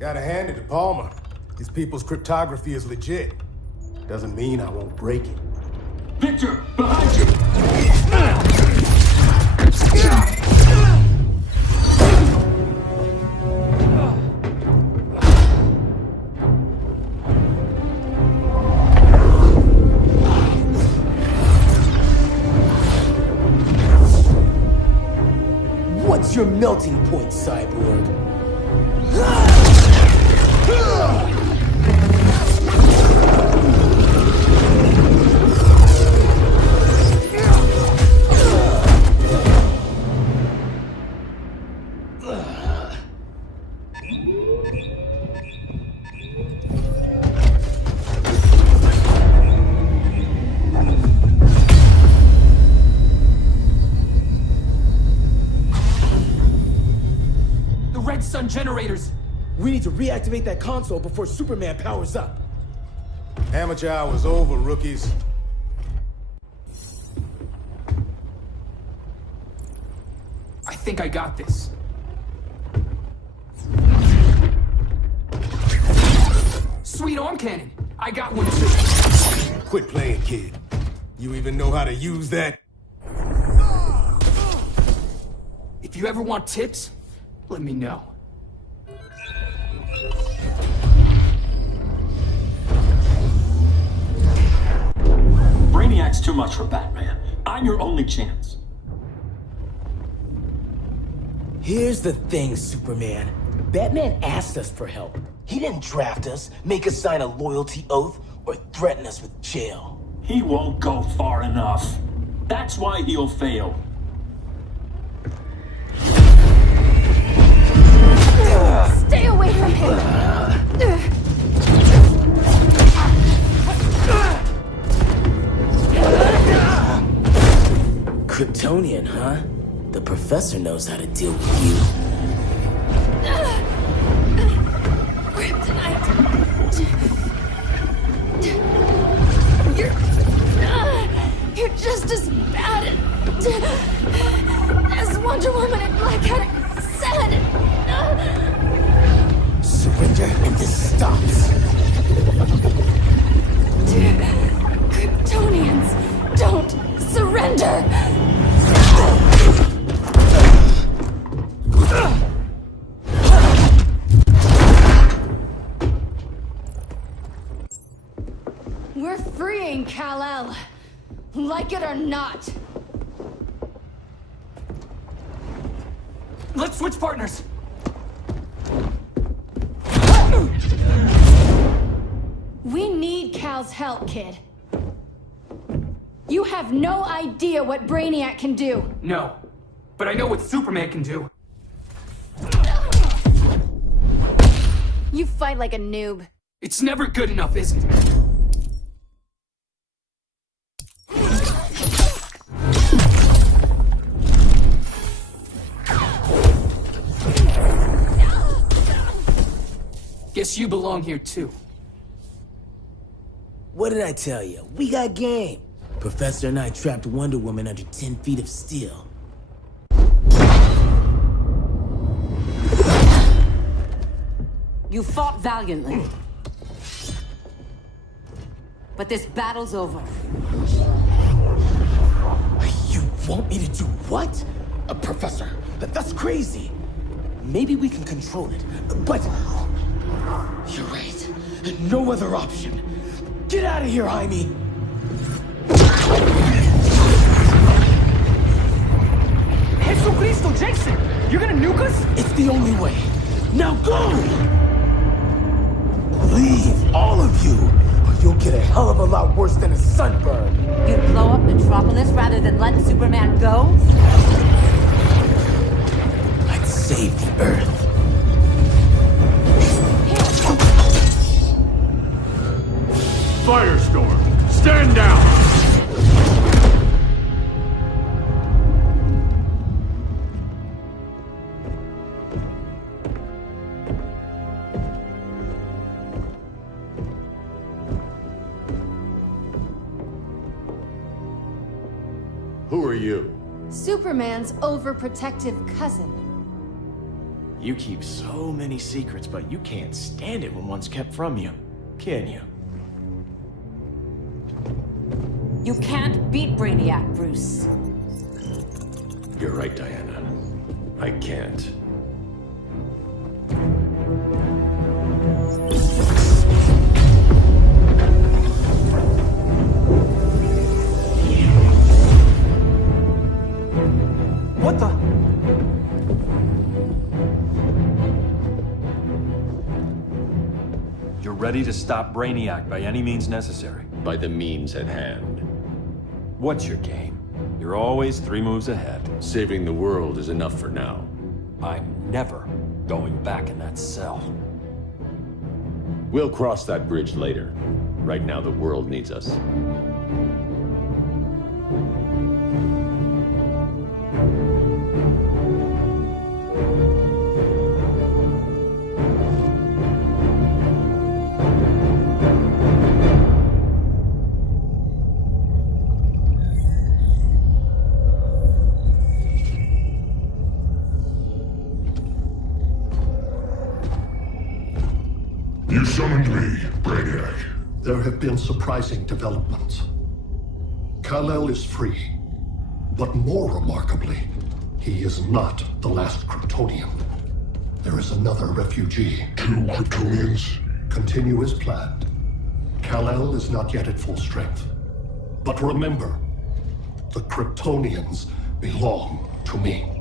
Gotta hand it to Palmer. His people's cryptography is legit. Doesn't mean I won't break it. Victor, behind you! What's your melting point, Cyborg? Sun generators! We need to reactivate that console before Superman powers up. Amateur hour's over, rookies. I think I got this. Sweet arm cannon! I got one too. Quit playing, kid. You even know how to use that? If you ever want tips, let me know. Brainiac's too much for Batman. I'm your only chance. Here's the thing, Superman. Batman asked us for help. He didn't draft us, make us sign a loyalty oath, or threaten us with jail. He won't go far enough. That's why he'll fail. Stay away from him! Kryptonian, huh? The professor knows how to deal with you. Kryptonite! You're just as bad as Wonder Woman and Black Cat said! Surrender and this stops. Kryptonians, don't surrender! We're freeing Kal-El, like it or not. Let's switch partners. We need Cal's help, kid. You have no idea what Brainiac can do. No, but I know what Superman can do. You fight like a noob. It's never good enough, is it? Guess you belong here too. What did I tell you? We got game. Professor and I trapped Wonder Woman under 10 feet of steel. You fought valiantly. But this battle's over. You want me to do what? Professor, that's crazy. Maybe we can control it, but... You're right. No other option. Get out of here, Jaime! Jesucristo, Jason! You're gonna nuke us? It's the only way. Now go! Leave, all of you, or you'll get a hell of a lot worse than a sunburn. You'd blow up Metropolis rather than let Superman go? I'd save the Earth. Firestorm, stand down! Who are you? Superman's overprotective cousin. You keep so many secrets, but you can't stand it when one's kept from you, can you? You can't beat Brainiac, Bruce. You're right, Diana. I can't. What the? You're ready to stop Brainiac by any means necessary. By the means at hand. What's your game? You're always 3 moves ahead. Saving the world is enough for now. I'm never going back in that cell. We'll cross that bridge later. Right now, the world needs us. You summoned me, Brainiac. There have been surprising developments. Kal-El is free, but more remarkably, he is not the last Kryptonian. There is another refugee. 2 Kryptonians? Continue as planned. Kal-El is not yet at full strength. But remember, the Kryptonians belong to me.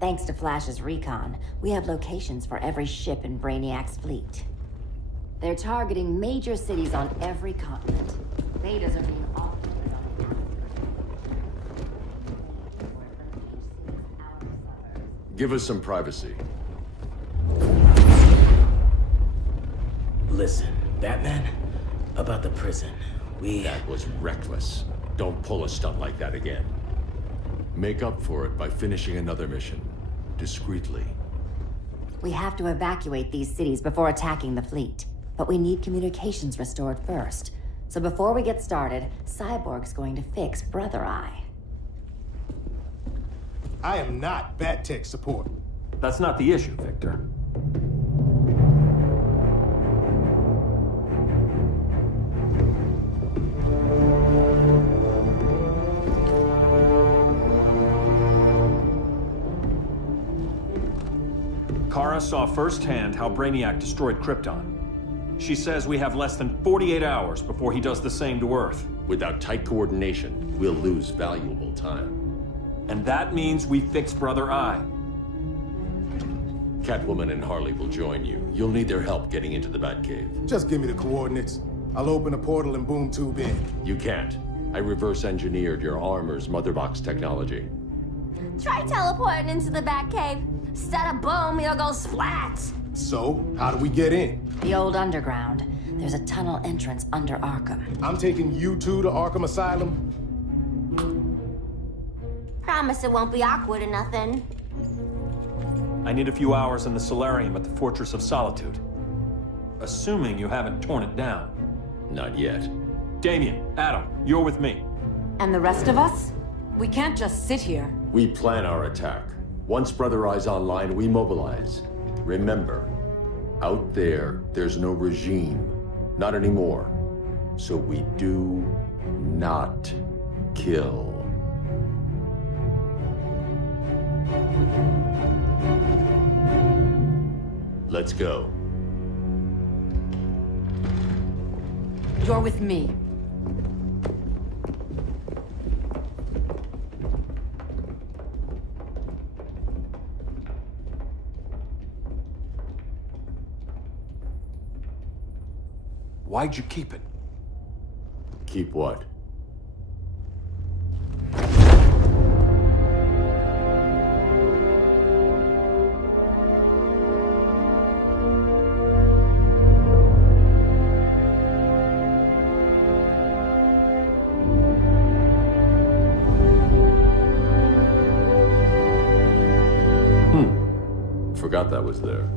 Thanks to Flash's recon, we have locations for every ship in Brainiac's fleet. They're targeting major cities on every continent. Betas are being offered on Give us some privacy. Listen, Batman, about the prison, That was reckless. Don't pull a stunt like that again. Make up for it by finishing another mission. Discreetly. We have to evacuate these cities before attacking the fleet. But we need communications restored first. So before we get started, Cyborg's going to fix Brother Eye. I am not Bat-Tech support. That's not the issue, Victor. Kara saw firsthand how Brainiac destroyed Krypton. She says we have less than 48 hours before he does the same to Earth. Without tight coordination, we'll lose valuable time. And that means we fix Brother Eye. Catwoman and Harley will join you. You'll need their help getting into the Batcave. Just give me the coordinates. I'll open a portal and boom tube in. You can't. I reverse engineered your armor's motherbox technology. Try teleporting into the Batcave. Instead of boom, you'll go splat. So, how do we get in? The old underground. There's a tunnel entrance under Arkham. I'm taking you two to Arkham Asylum? Promise it won't be awkward or nothing. I need a few hours in the solarium at the Fortress of Solitude. Assuming you haven't torn it down. Not yet. Damien, Adam, you're with me. And the rest of us? We can't just sit here. We plan our attack. Once Brother Eye's online, we mobilize. Remember, out there's no regime. Not anymore. So we do not kill. Let's go. You're with me. Why'd you keep it? Keep what? Forgot that was there.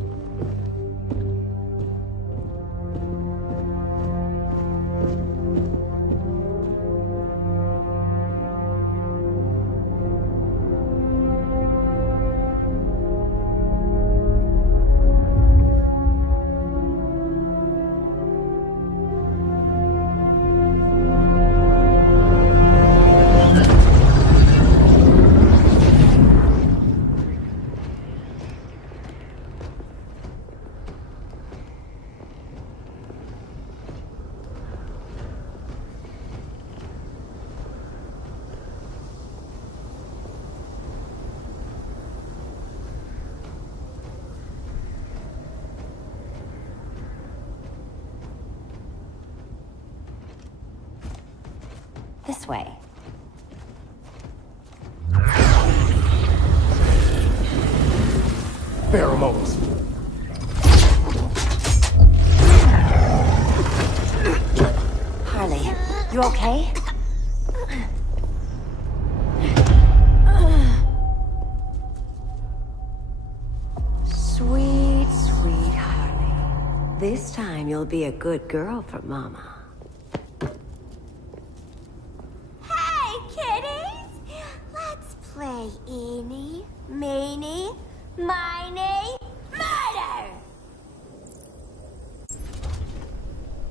This way. Pheromones. Harley, you okay? Sweet, sweet Harley. This time you'll be a good girl for Mama.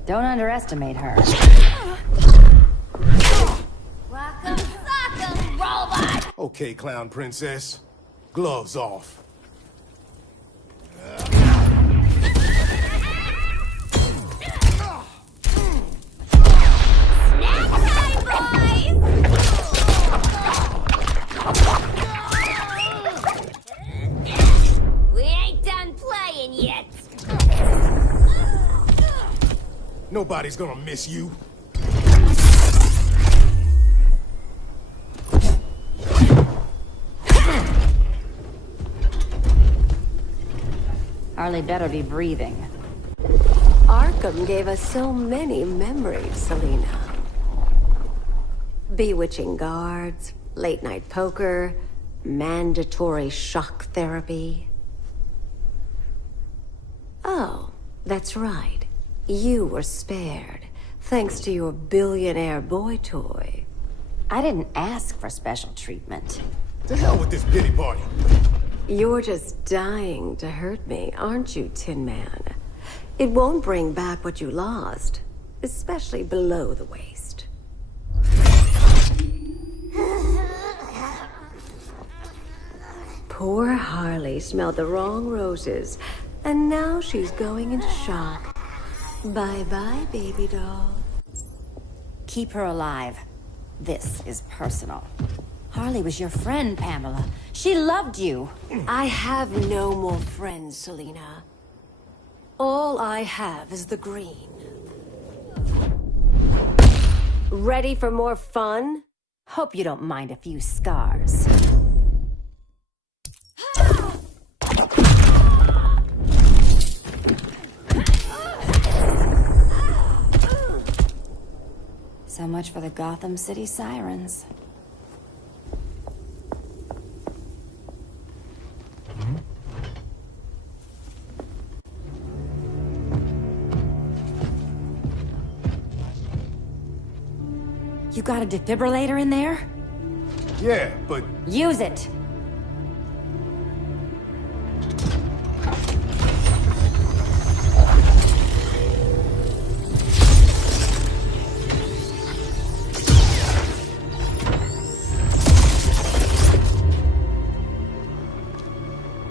Don't underestimate her. Rock'em sock'em, robot! Okay, clown princess. Gloves off. We ain't done playing yet. Nobody's gonna miss you. Harley better be breathing. Arkham gave us so many memories, Selina. Bewitching guards, late-night poker, mandatory shock therapy. Oh, that's right. You were spared, thanks to your billionaire boy toy. I didn't ask for special treatment. To hell with this pity party. You're just dying to hurt me, aren't you, Tin Man? It won't bring back what you lost, especially below the waist. Poor Harley smelled the wrong roses, and now she's going into shock. Bye-bye, baby doll. Keep her alive. This is personal. Harley was your friend, Pamela. She loved you. I have no more friends, Selina. All I have is the green. Ready for more fun? Hope you don't mind a few scars. So much for the Gotham City Sirens. You got a defibrillator in there? Yeah, but... Use it!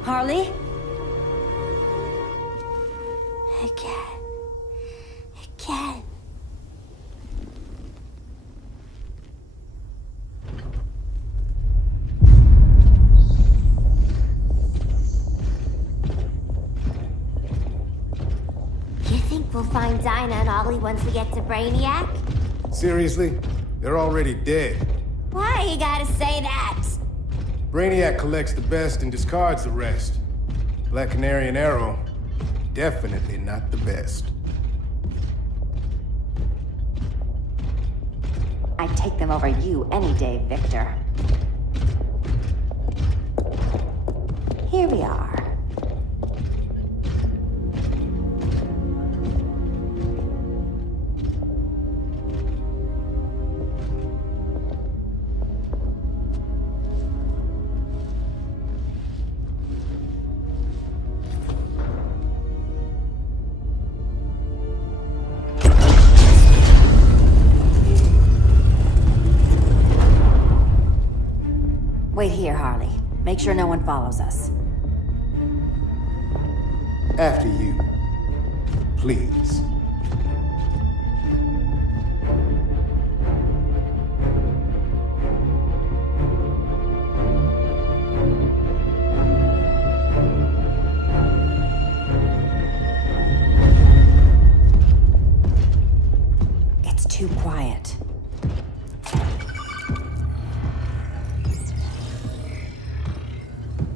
Harley? Again. You think we'll find Dinah and Ollie once we get to Brainiac? Seriously? They're already dead. Why you gotta say that? Brainiac collects the best and discards the rest. Black Canary and Arrow, definitely not the best. I'd take them over you any day, Victor. Here we are. Wait here, Harley. Make sure no one follows us. After you. Please. It's too quiet.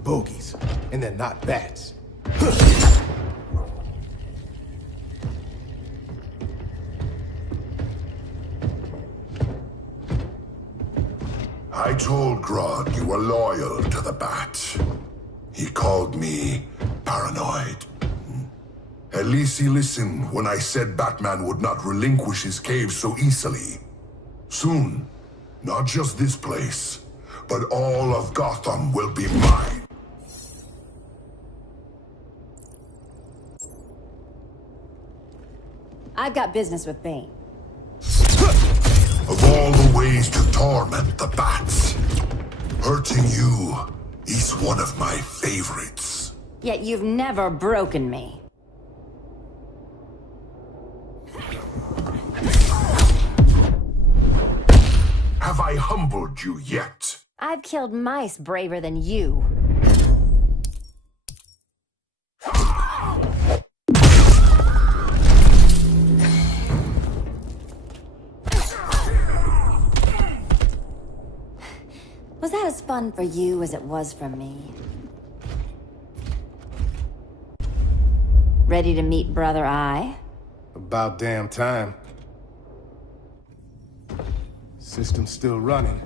Bogies. And they're not bats. I told Grodd you were loyal to the Bat. He called me paranoid. At least he listened when I said Batman would not relinquish his cave so easily. Soon, not just this place, but all of Gotham will be mine. I've got business with Bane. Of all the ways to torment the bats, hurting you is one of my favorites. Yet you've never broken me. Have I humbled you yet? I've killed mice braver than you. Was that as fun for you as it was for me? Ready to meet Brother Eye? About damn time. System's still running.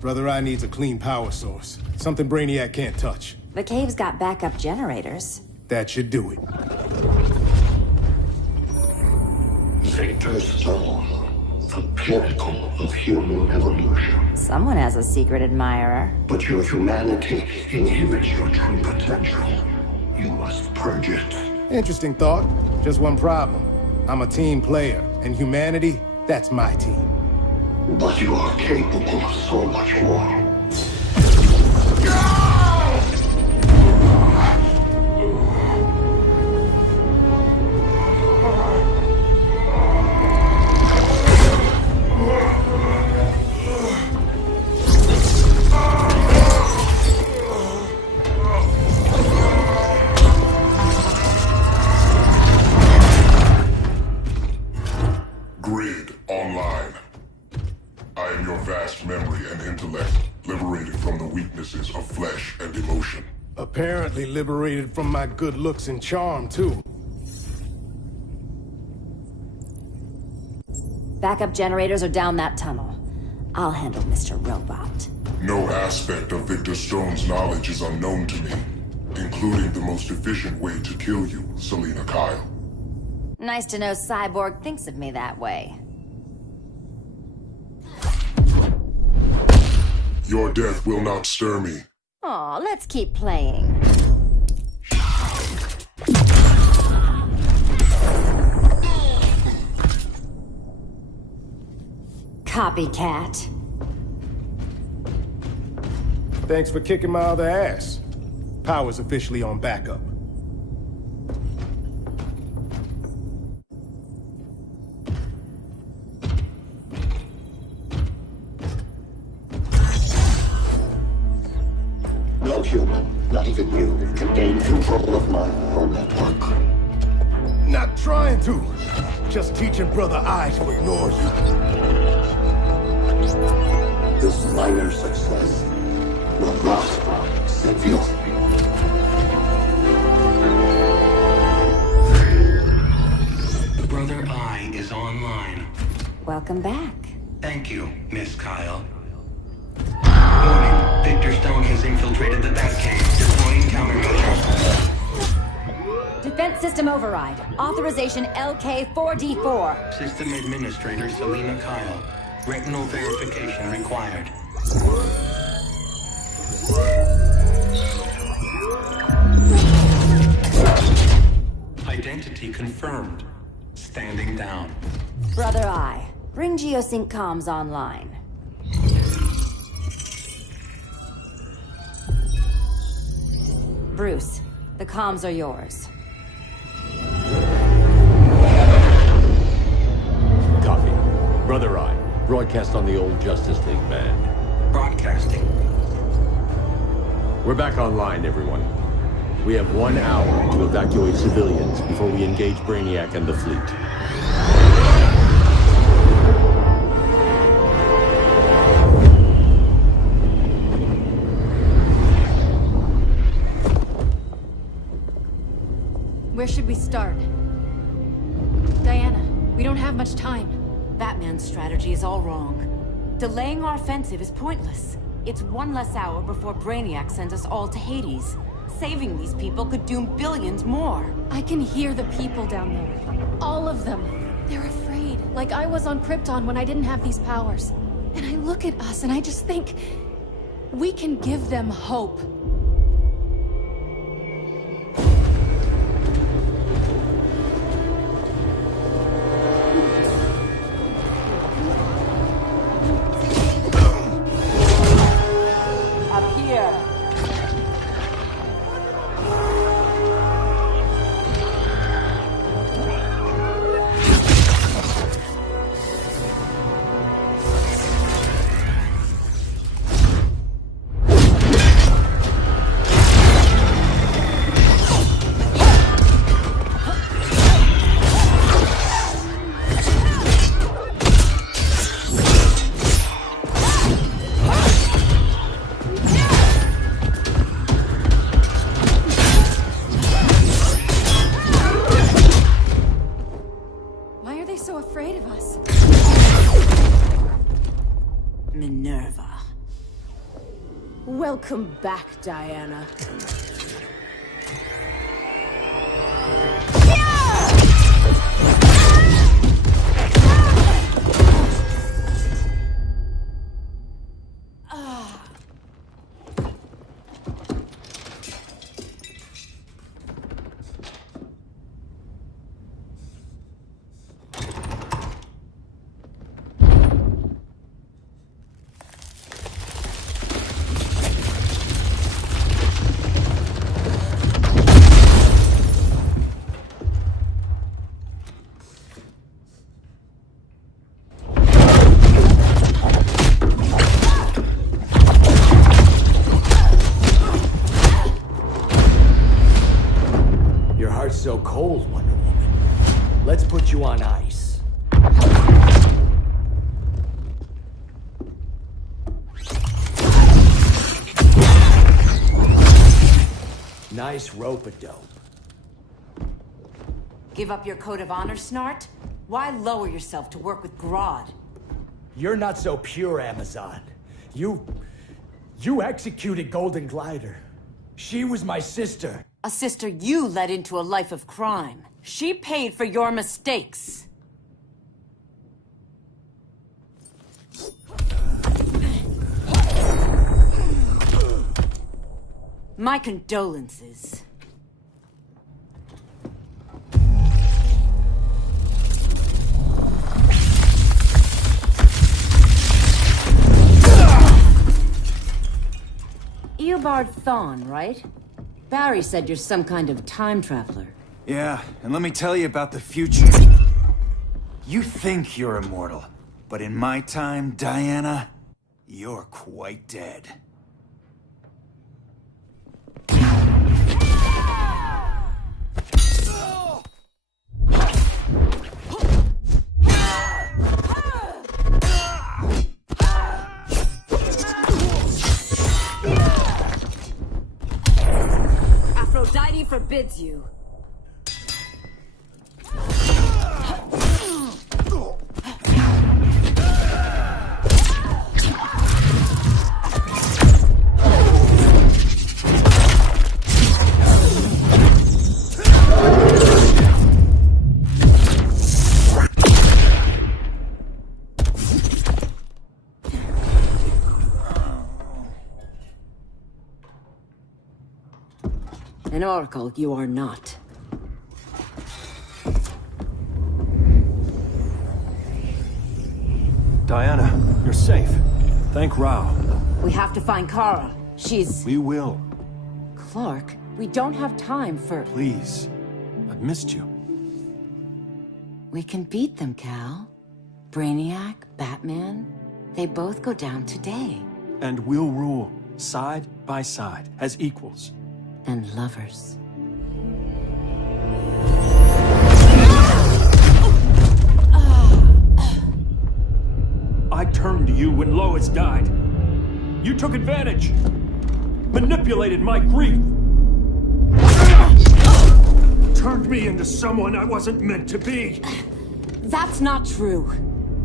Brother Eye needs a clean power source. Something Brainiac can't touch. The cave's got backup generators. That should do it. Victor Stone, the pinnacle of human evolution. Someone has a secret admirer. But your humanity inhibits your true potential. You must purge it. Interesting thought. Just one problem. I'm a team player, and humanity, that's my team. But you are capable of so much more. Grid online. I am your vast memory and intellect, liberated from the weaknesses of flesh and emotion. Apparently liberated from my good looks and charm, too. Backup generators are down that tunnel. I'll handle Mr. Robot. No aspect of Victor Stone's knowledge is unknown to me, including the most efficient way to kill you, Selina Kyle. Nice to know Cyborg thinks of me that way. Your death will not stir me. Aw, let's keep playing. Copycat. Thanks for kicking my other ass. Power's officially on backup. No human, not even you, can gain control of my neural network. Not trying to. Just teaching Brother Eye to ignore you. This minor success will not save you. Brother Eye is online. Welcome back. Thank you, Miss Kyle. Warning, Victor Stone has infiltrated the Batcave, deploying countermeasures. Defense system override. Authorization LK4D4. System Administrator Selina Kyle. Retinal verification required. Identity confirmed. Standing down. Brother Eye, bring Geosync comms online. Bruce, the comms are yours. Copy. Brother Eye, broadcast on the old Justice League band. Broadcasting. We're back online, everyone. We have 1 hour to evacuate civilians before we engage Brainiac and the fleet. Where should we start? Diana, we don't have much time. Batman's strategy is all wrong. Delaying our offensive is pointless. It's one less hour before Brainiac sends us all to Hades. Saving these people could doom billions more. I can hear the people down there. All of them. They're afraid, like I was on Krypton when I didn't have these powers. And I look at us and I just think, we can give them hope. Minerva. Welcome back, Diana. So cold, Wonder Woman. Let's put you on ice. Nice rope-a-dope. Give up your code of honor, Snart? Why lower yourself to work with Grodd? You're not so pure, Amazon. You executed Golden Glider. She was my sister. A sister you led into a life of crime. She paid for your mistakes. My condolences. Eobard Thawne, right? Barry said you're some kind of time traveler. Yeah, and let me tell you about the future. You think you're immortal, but in my time, Diana, you're quite dead. Aphrodite forbids you. An oracle you are not. Diana, you're safe. Thank Rao. We have to find Kara. She's... We will. Clark, we don't have time for... Please. I've missed you. We can beat them, Cal. Brainiac, Batman, they both go down today. And we'll rule, side by side, as equals. And lovers. I turned to you when Lois died. You took advantage. Manipulated my grief. Turned me into someone I wasn't meant to be. That's not true.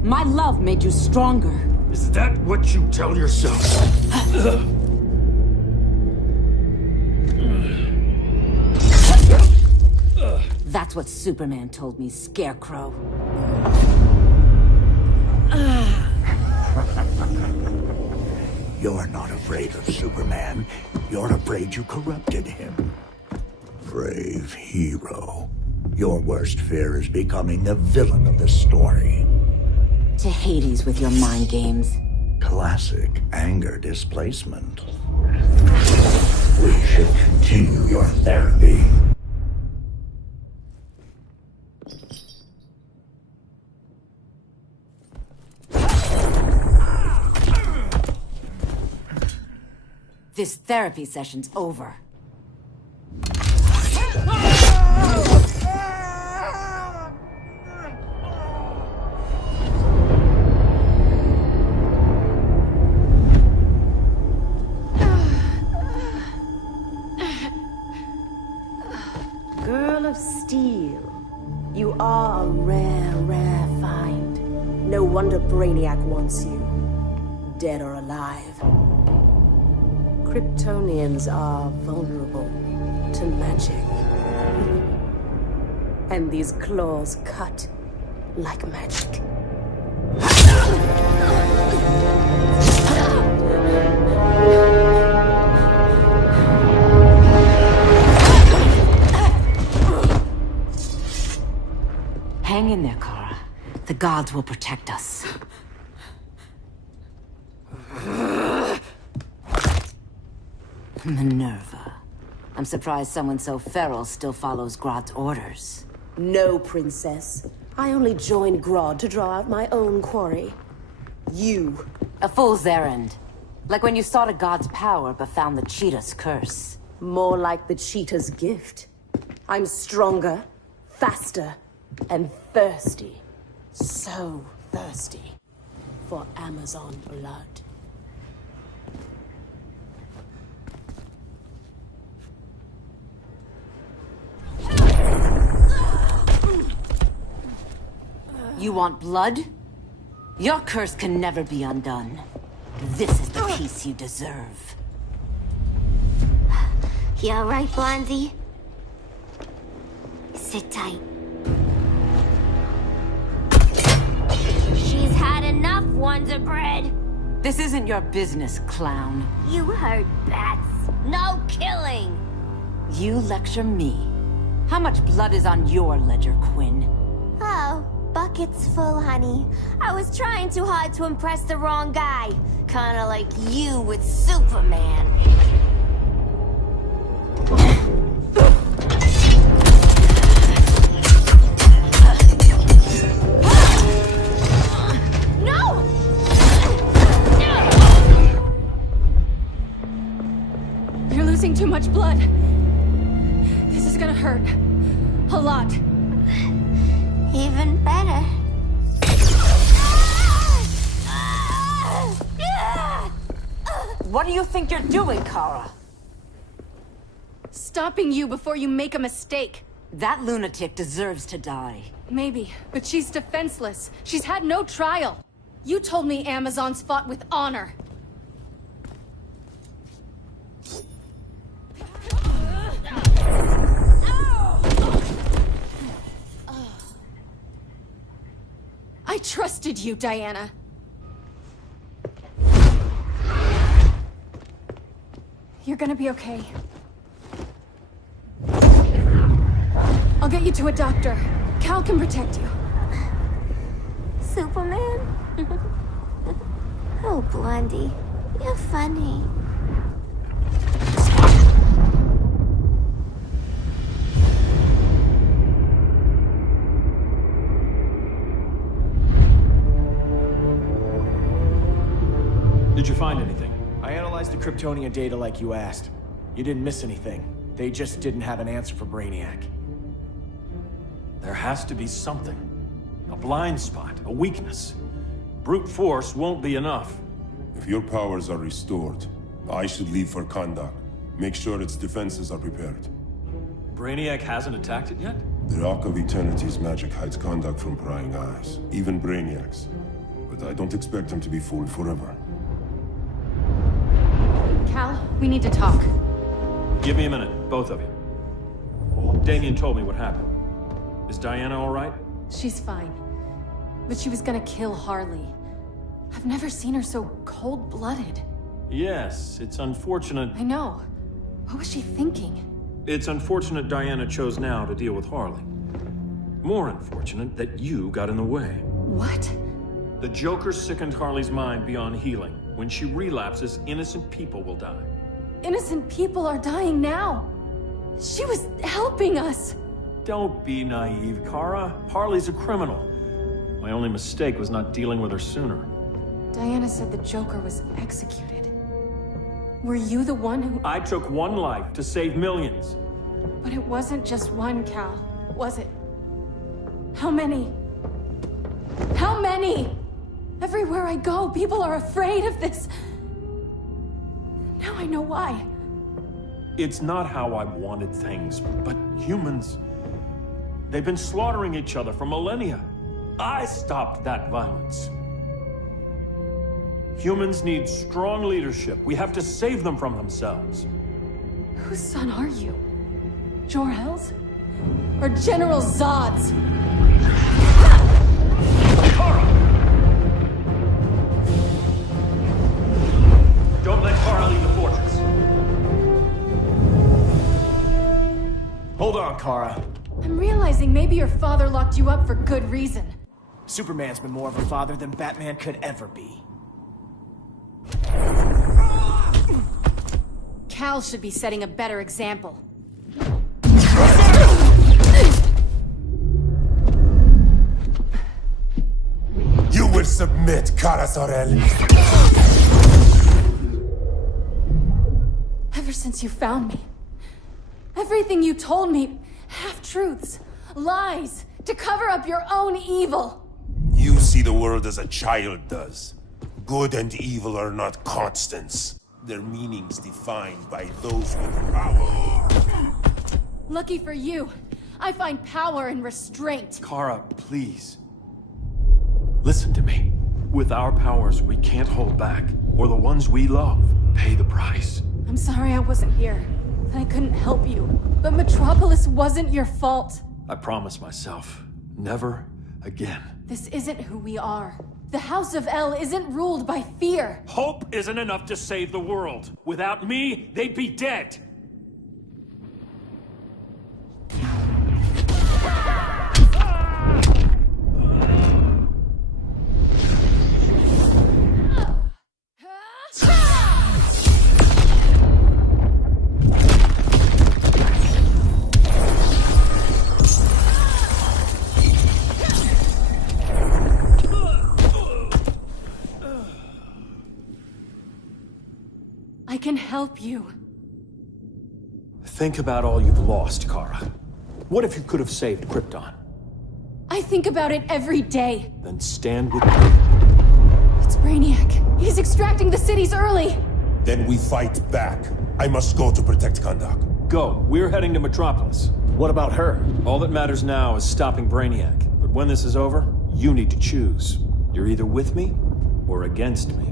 My love made you stronger. Is that what you tell yourself? That's what Superman told me, Scarecrow. You're not afraid of Superman. You're afraid you corrupted him. Brave hero. Your worst fear is becoming the villain of the story. To Hades with your mind games. Classic anger displacement. We should continue your therapy. This therapy session's over. Girl of Steel, you are a rare, rare find. No wonder Brainiac wants you. dead or alive. Kryptonians are vulnerable to magic. And these claws cut like magic. Hang in there, Kara. The gods will protect us. Minerva. I'm surprised someone so feral still follows Grodd's orders. No, princess. I only joined Grodd to draw out my own quarry. You. A fool's errand. Like when you sought a god's power but found the cheetah's curse. More like the cheetah's gift. I'm stronger, faster, and thirsty. So thirsty for Amazon blood. You want blood? Your curse can never be undone. This is the peace you deserve. You alright, Blondie? Sit tight. She's had enough, Wonder Bread. This isn't your business, clown. You heard bats. No killing. You lecture me. How much blood is on your ledger, Quinn? Oh, bucket's full, honey. I was trying too hard to impress the wrong guy. Kinda like you with Superman. No! You're losing too much blood. This is gonna hurt. A lot. Even better. What do you think you're doing, Kara? Stopping you before you make a mistake. That lunatic deserves to die. Maybe, but she's defenseless. She's had no trial. You told me Amazons fought with honor. I trusted you, Diana. You're gonna be okay. I'll get you to a doctor. Cal can protect you. Superman? Oh, Blondie. You're funny. Did you find anything? I analyzed the Kryptonian data like you asked. You didn't miss anything. They just didn't have an answer for Brainiac. There has to be something. A blind spot, a weakness. Brute force won't be enough. If your powers are restored, I should leave for Kahndaq. Make sure its defenses are prepared. Brainiac hasn't attacked it yet? The Rock of Eternity's magic hides Kahndaq from prying eyes, even Brainiac's. But I don't expect him to be fooled forever. Cal, we need to talk. Give me a minute, both of you. Damien told me what happened. Is Diana all right? She's fine. But she was gonna kill Harley. I've never seen her so cold-blooded. Yes, it's unfortunate. I know. What was she thinking? It's unfortunate Diana chose now to deal with Harley. More unfortunate that you got in the way. What? The Joker sickened Harley's mind beyond healing. When she relapses, innocent people will die. Innocent people are dying now. She was helping us. Don't be naive, Kara. Harley's a criminal. My only mistake was not dealing with her sooner. Diana said the Joker was executed. Were you the one who... I took one life to save millions. But it wasn't just one, Cal, was it? How many? How many? Everywhere I go, people are afraid of this. Now I know why. It's not how I wanted things, but humans... They've been slaughtering each other for millennia. I stopped that violence. Humans need strong leadership. We have to save them from themselves. Whose son are you? Jor-El's? Or General Zod's? Kara! Don't let Kara leave the fortress. Hold on, Kara. I'm realizing maybe your father locked you up for good reason. Superman's been more of a father than Batman could ever be. Cal should be setting a better example. You will submit, Kara Zor-El. Ever since you found me, everything you told me, half-truths, lies, to cover up your own evil. You see the world as a child does. Good and evil are not constants. Their meanings defined by those with power. Lucky for you, I find power in restraint. Kara, please. Listen to me. With our powers, we can't hold back. Or the ones we love pay the price. I'm sorry I wasn't here. I couldn't help you. But Metropolis wasn't your fault. I promise myself, never again. This isn't who we are. The House of El isn't ruled by fear. Hope isn't enough to save the world. Without me, they'd be dead. I can help you. Think about all you've lost, Kara. What if you could have saved Krypton? I think about it every day. Then stand with me. It's Brainiac. He's extracting the cities early. Then we fight back. I must go to protect Kahndaq. Go. We're heading to Metropolis. What about her? All that matters now is stopping Brainiac. But when this is over, you need to choose. You're either with me or against me.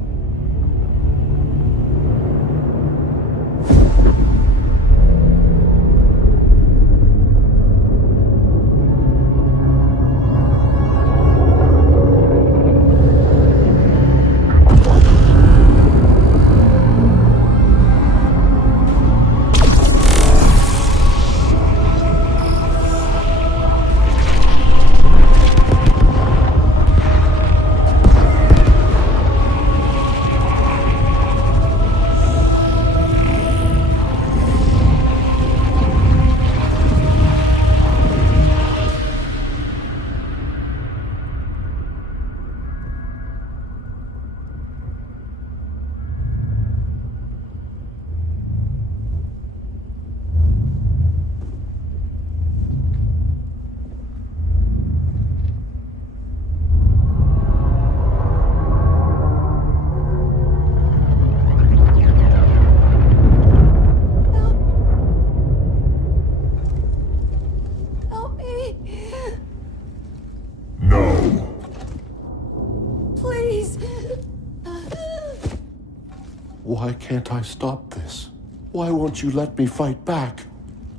Why can't I stop this? Why won't you let me fight back?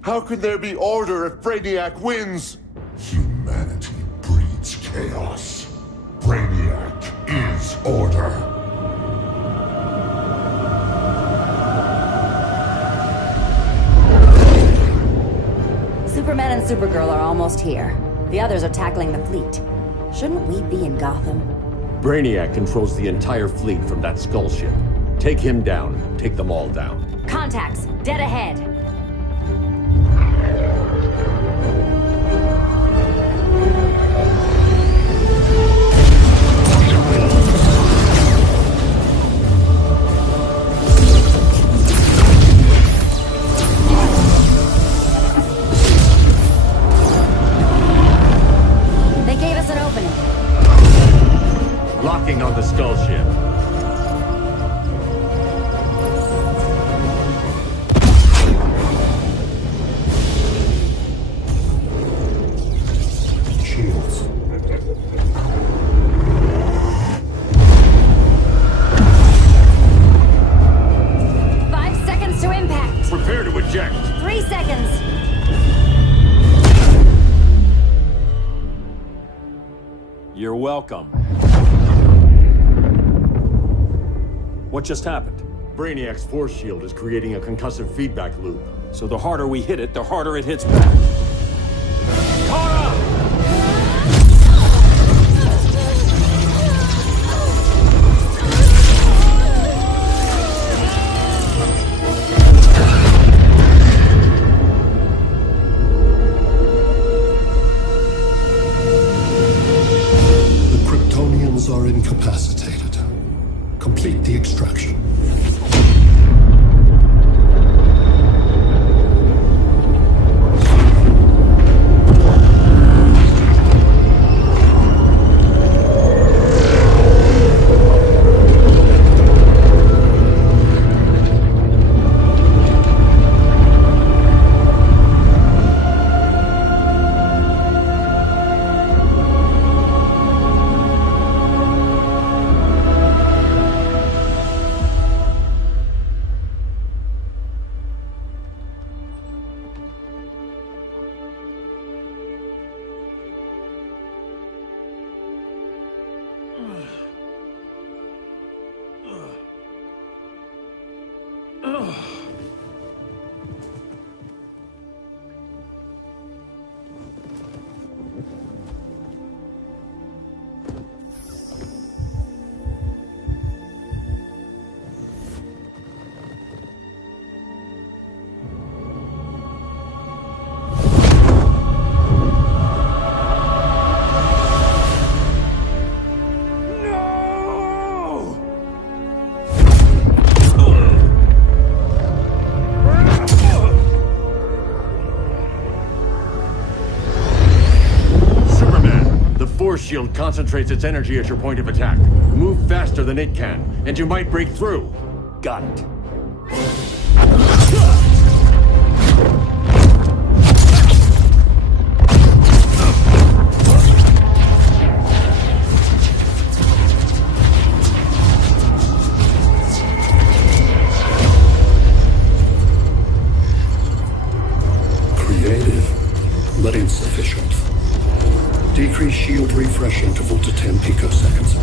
How can there be order if Brainiac wins? Humanity breeds chaos. Brainiac is order. Superman and Supergirl are almost here. The others are tackling the fleet. Shouldn't we be in Gotham? Brainiac controls the entire fleet from that skull ship. Take him down. Take them all down. Contacts, dead ahead. They gave us an opening. Locking on the skull ship. welcome. What just happened? Brainiac's force shield is creating a concussive feedback loop. So the harder we hit it, the harder it hits back. Kara! The Kryptonians are incapacitated. Complete the extraction. Shield concentrates its energy at your point of attack. Move faster than it can, and you might break through. Got it. Creative, but insufficient. Decrease shield refresh interval to 10 picoseconds.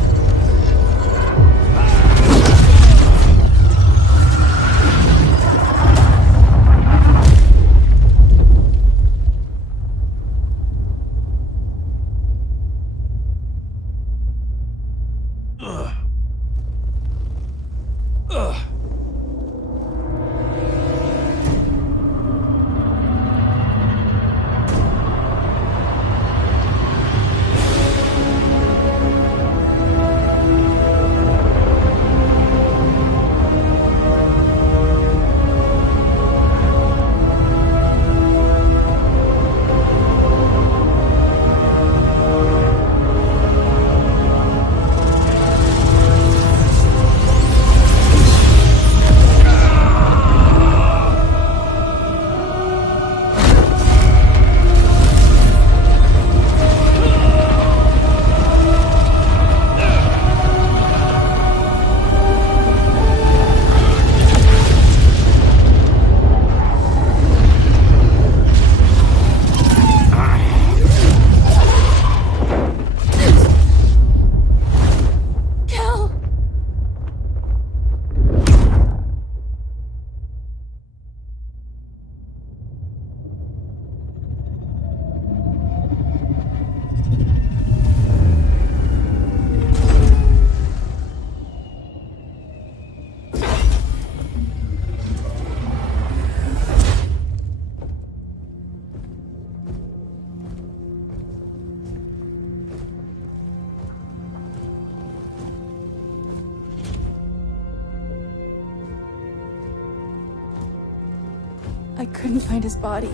I couldn't find his body.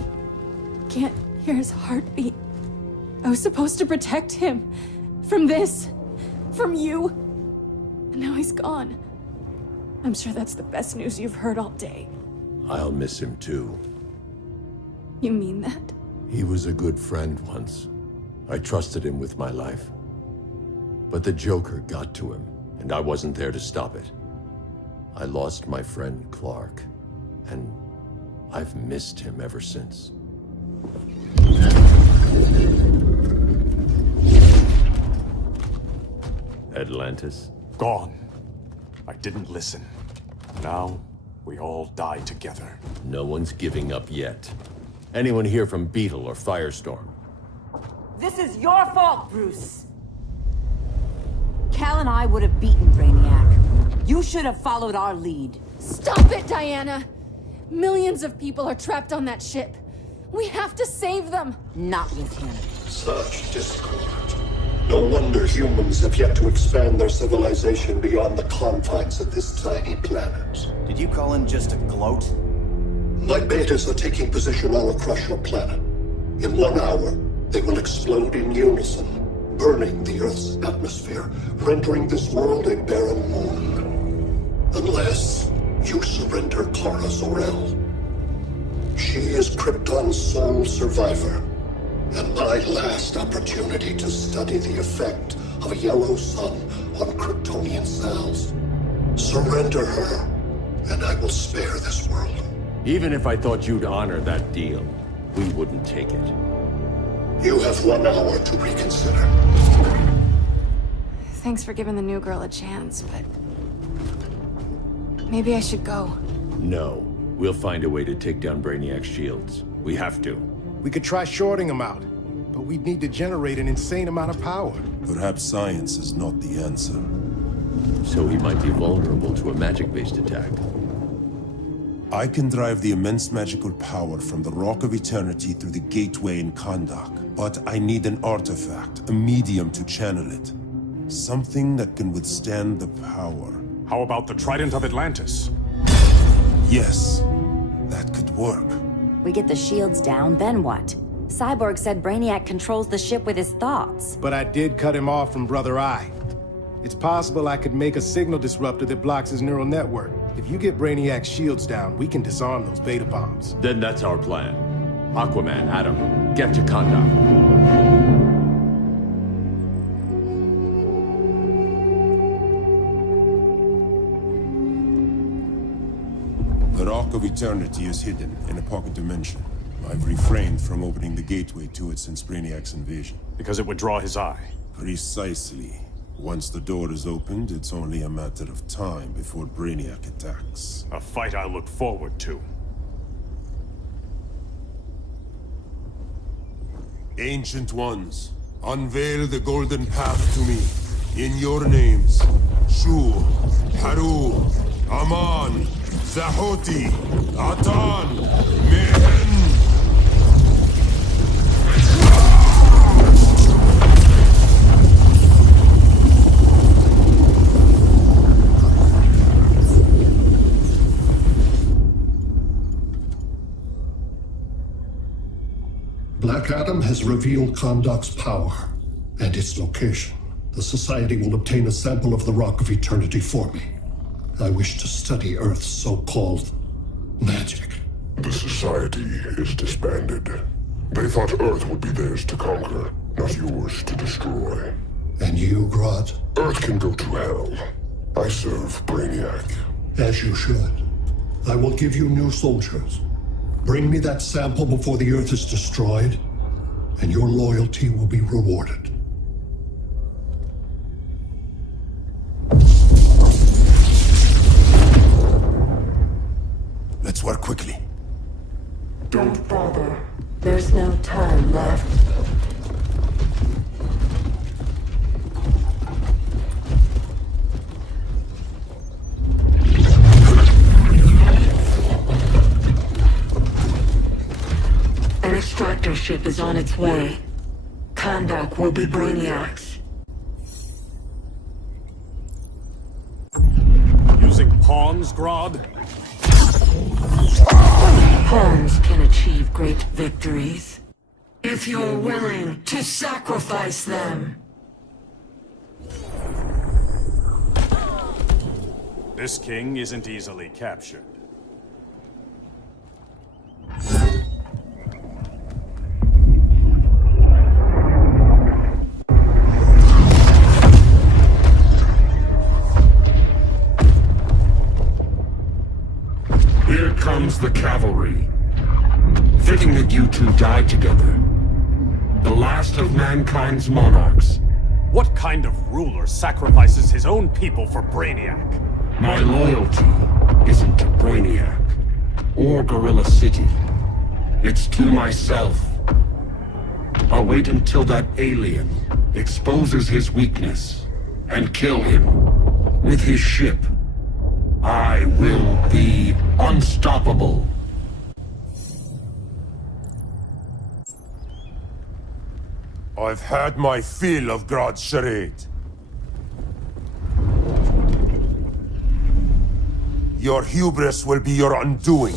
Can't hear his heartbeat. I was supposed to protect him. From this. From you. And now he's gone. I'm sure that's the best news you've heard all day. I'll miss him too. You mean that? He was a good friend once. I trusted him with my life. But the Joker got to him, and I wasn't there to stop it. I lost my friend Clark, and I've missed him ever since. Atlantis? Gone. I didn't listen. Now, we all die together. No one's giving up yet. Anyone here from Beetle or Firestorm? This is your fault, Bruce. Cal and I would have beaten Brainiac. You should have followed our lead. Stop it, Diana! Millions of people are trapped on that ship. We have to save them! Not with him. Such discord. No wonder humans have yet to expand their civilization beyond the confines of this tiny planet. Did you call in just to gloat? My betas are taking position all across your planet. In 1 hour, they will explode in unison, burning the Earth's atmosphere, rendering this world a barren moon. Unless you surrender Kara Zor-El. She is Krypton's sole survivor, and my last opportunity to study the effect of a yellow sun on Kryptonian cells. Surrender her, and I will spare this world. Even if I thought you'd honor that deal, we wouldn't take it. You have 1 hour to reconsider. Thanks for giving the new girl a chance, but... maybe I should go. No. We'll find a way to take down Brainiac's shields. We have to. We could try shorting him out, but we'd need to generate an insane amount of power. Perhaps science is not the answer. So he might be vulnerable to a magic-based attack. I can drive the immense magical power from the Rock of Eternity through the gateway in Kahndaq, but I need an artifact, a medium to channel it. Something that can withstand the power. How about the Trident of Atlantis? Yes, that could work. We get the shields down, then what? Cyborg said Brainiac controls the ship with his thoughts. But I did cut him off from Brother Eye. It's possible I could make a signal disruptor that blocks his neural network. If you get Brainiac's shields down, we can disarm those beta bombs. Then that's our plan. Aquaman, Adam, get to Kahndaq. The Rock of Eternity is hidden in a pocket dimension. I've refrained from opening the gateway to it since Brainiac's invasion. Because it would draw his eye. Precisely. Once the door is opened, it's only a matter of time before Brainiac attacks. A fight I look forward to. Ancient Ones, unveil the golden path to me. In your names, Shu, Haru, Aman, Zahoti, Atan, Mehen! Black Adam has revealed Kahndaq's power and its location. The Society will obtain a sample of the Rock of Eternity for me. I wish to study Earth's so-called magic. The Society is disbanded. They thought Earth would be theirs to conquer, not yours to destroy. And you, Grodd? Earth can go to hell. I serve Brainiac. As you should. I will give you new soldiers. Bring me that sample before the Earth is destroyed, and your loyalty will be rewarded. Let's work quickly. Don't bother. There's no time left. An extractor ship is on its way. Kahndaq will be Brainiac's. Using pawns, Grodd? Pawns can achieve great victories, if you're willing to sacrifice them. This king isn't easily captured. Here comes the cavalry. Fitting that you two die together. The last of mankind's monarchs. What kind of ruler sacrifices his own people for Brainiac? My loyalty isn't to Brainiac or Gorilla City. It's to myself. I'll wait until that alien exposes his weakness and kill him with his ship. I will be unstoppable. I've had my fill of Grodd's charade. Your hubris will be your undoing.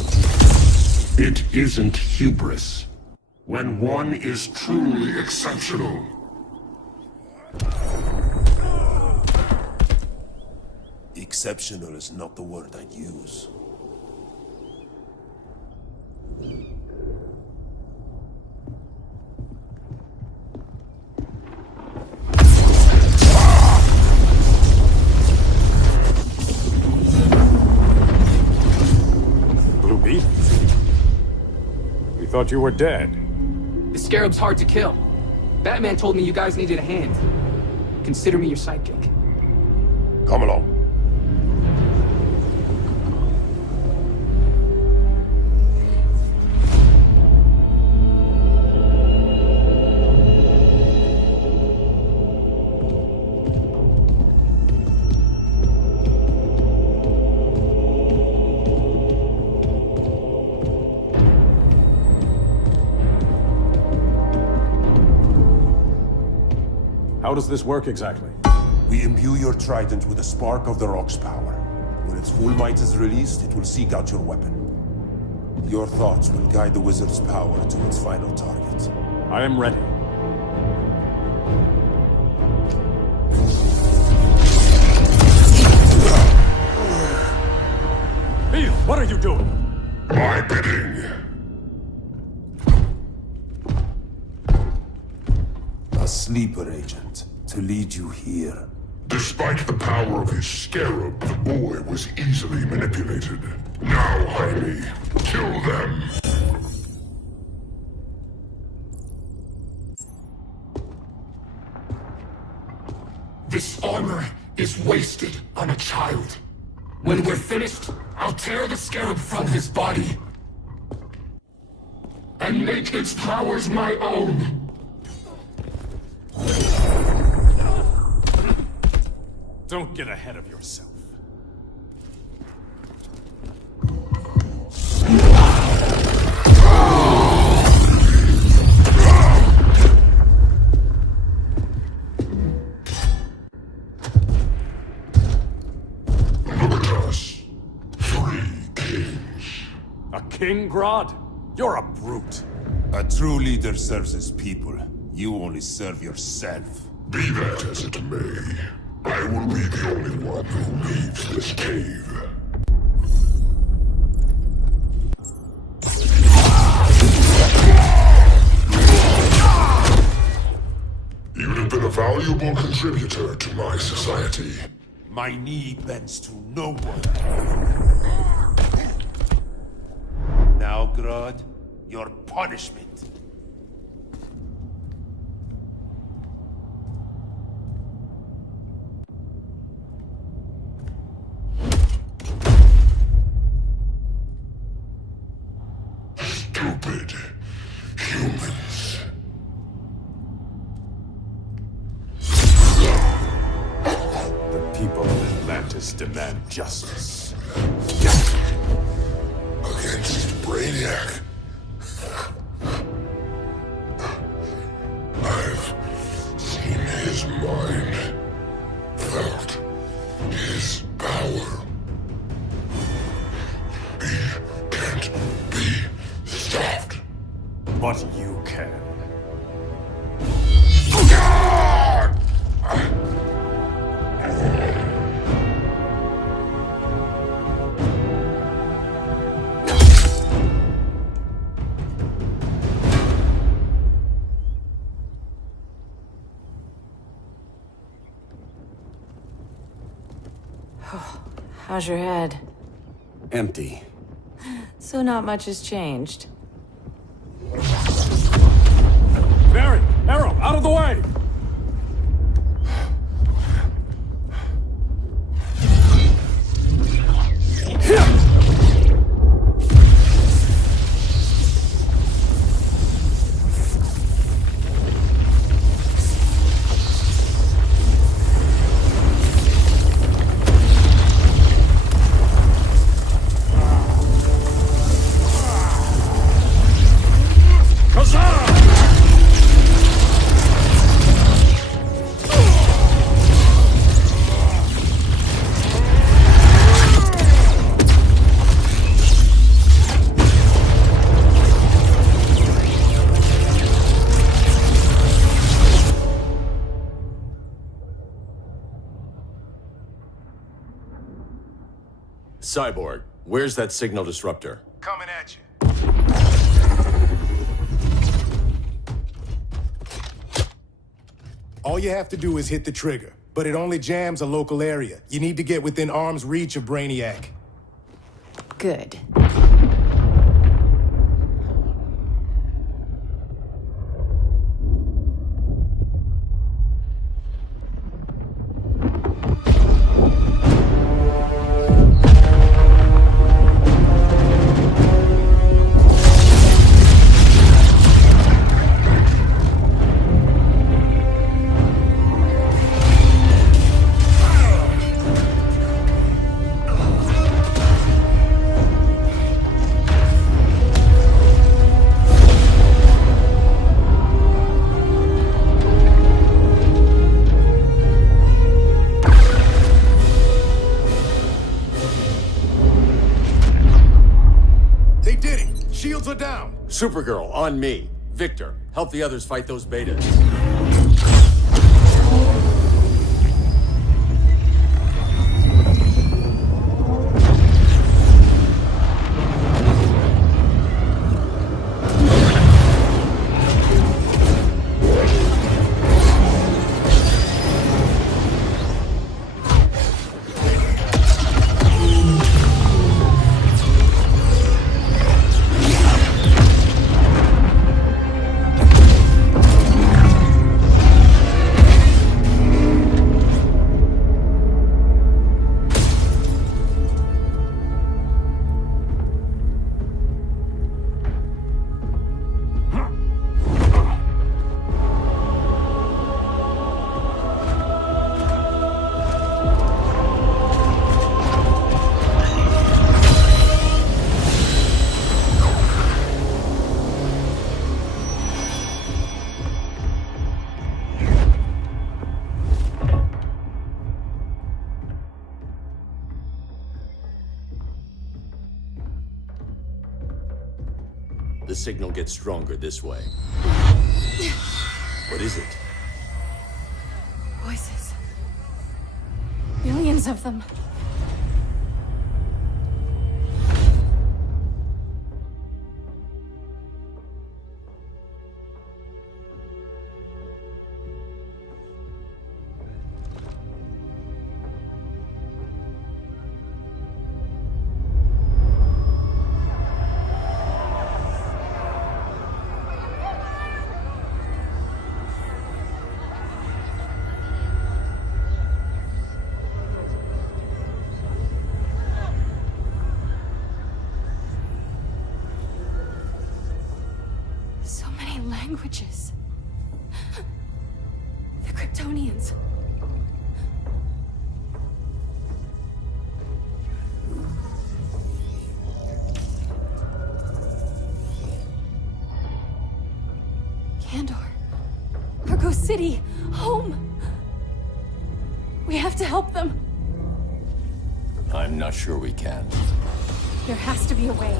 It isn't hubris when one is truly exceptional. Exceptional is not the word I'd use. Blue Beetle? We thought you were dead. The Scarab's hard to kill. Batman told me you guys needed a hand. Consider me your sidekick. Come along. How does this work exactly? We imbue your trident with a spark of the Rock's power. When its full might is released, it will seek out your weapon. Your thoughts will guide the wizard's power to its final target. I am ready. Beetle, what are you doing? My bidding. A sleeper agent to lead you here. Despite the power of his scarab, the boy was easily manipulated. Now, Jaime, kill them. This armor is wasted on a child. When we're finished, I'll tear the scarab from his body and make its powers my own. Don't get ahead of yourself. Look at us. 3 kings. A king, Grodd? You're a brute. A true leader serves his people. You only serve yourself. Be that as it may, I will be the only one who leaves this cave. You have been a valuable contributor to my society. My knee bends to no one. Now, Grodd, your punishment. Stupid humans. The people of Atlantis demand justice. Against Brainiac. I've seen his mind, felt his power. He can't be stopped. But you can. How's your head? Empty. So not much has changed. Barry! Arrow, out of the way! Cyborg, where's that signal disruptor? Coming at you. All you have to do is hit the trigger, but it only jams a local area. You need to get within arm's reach of Brainiac. Good. Supergirl, on me. Victor, help the others fight those betas. The signal gets stronger this way. What is it? Voices. Millions of them. So many languages. The Kryptonians. Kandor. Argo City. Home. We have to help them. I'm not sure we can. There has to be a way.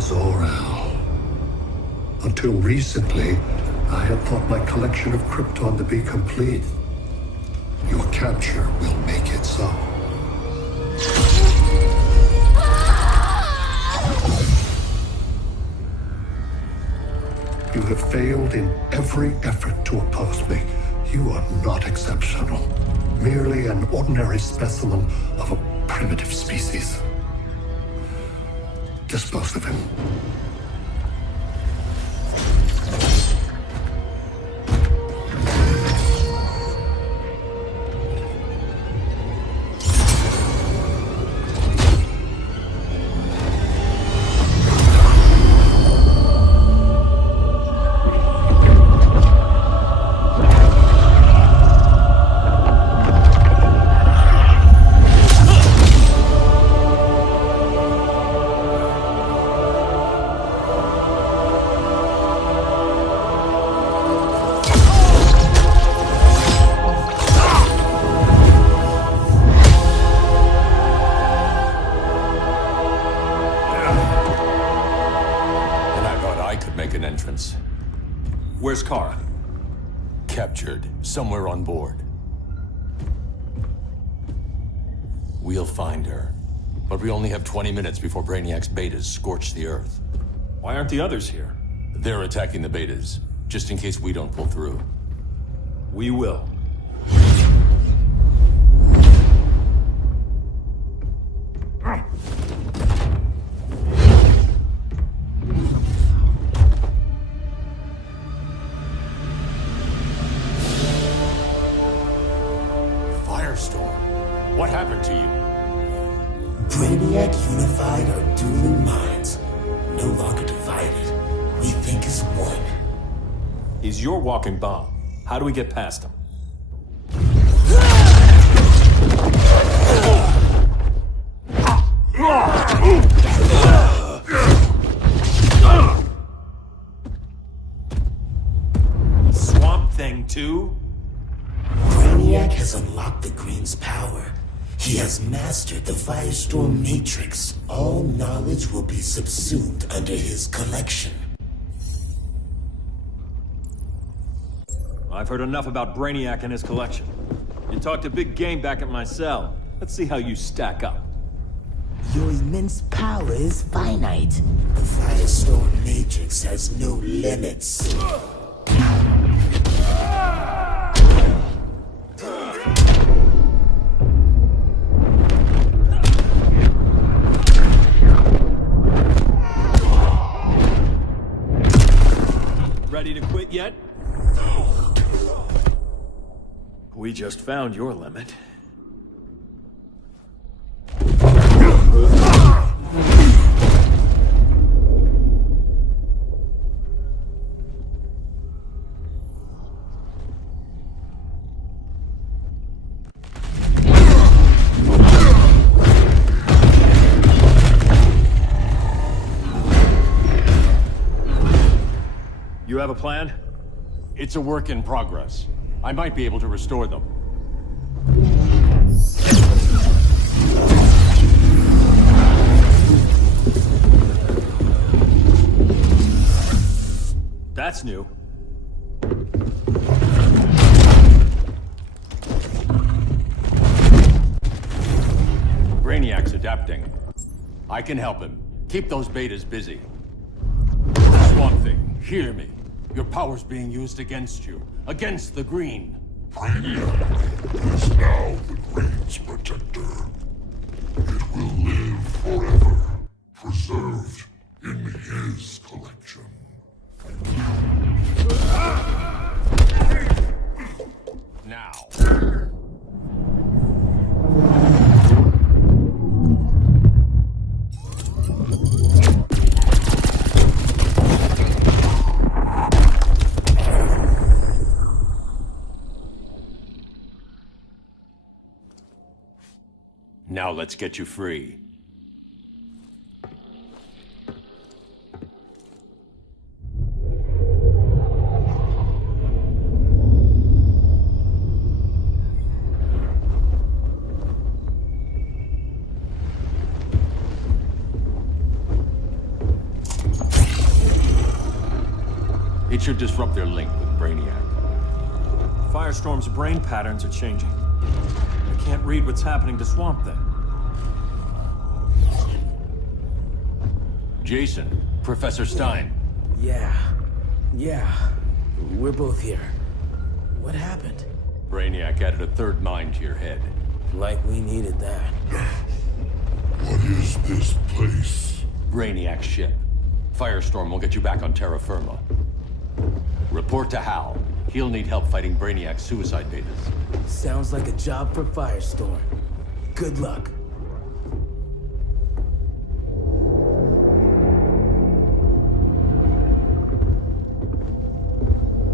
Zor-El. Until recently, I had thought my collection of Krypton to be complete. Your capture will make it so. You have failed in every effort to oppose me. You are not exceptional. Merely an ordinary specimen of a primitive species. Dispose of him. captured, somewhere on board. We'll find her. But we only have 20 minutes before Brainiac's betas scorch the Earth. Why aren't the others here? They're attacking the betas, just in case we don't pull through. We will. Firestorm, what happened to you? Brainiac unified our dueling minds. No longer divided. We think as one. He's your walking bomb. How do we get past him? Swamp Thing 2? Brainiac has unlocked the Green's power. He has mastered the Firestorm Matrix. All knowledge will be subsumed under his collection. I've heard enough about Brainiac and his collection. You talked a big game back at my cell. Let's see how you stack up. Your immense power is finite. The Firestorm Matrix has no limits. Ready to quit yet? We just found your limit. You have a plan? It's a work in progress. I might be able to restore them. That's new. Brainiac's adapting. I can help him. Keep those betas busy. Swamp Thing, hear me. Your power's being used against you. Against the Green. Brainiac is now the Green's protector. It will live forever, preserved in his collection. Now. Now let's get you free. It should disrupt their link with Brainiac. Firestorm's brain patterns are changing. I can't read what's happening to Swamp Thing. Jason, Professor Stein. Yeah. We're both here. What happened? Brainiac added a third mind to your head. Like we needed that. What is this place? Brainiac's ship. Firestorm will get you back on terra firma. Report to Hal. He'll need help fighting Brainiac's suicide betas. Sounds like a job for Firestorm. Good luck.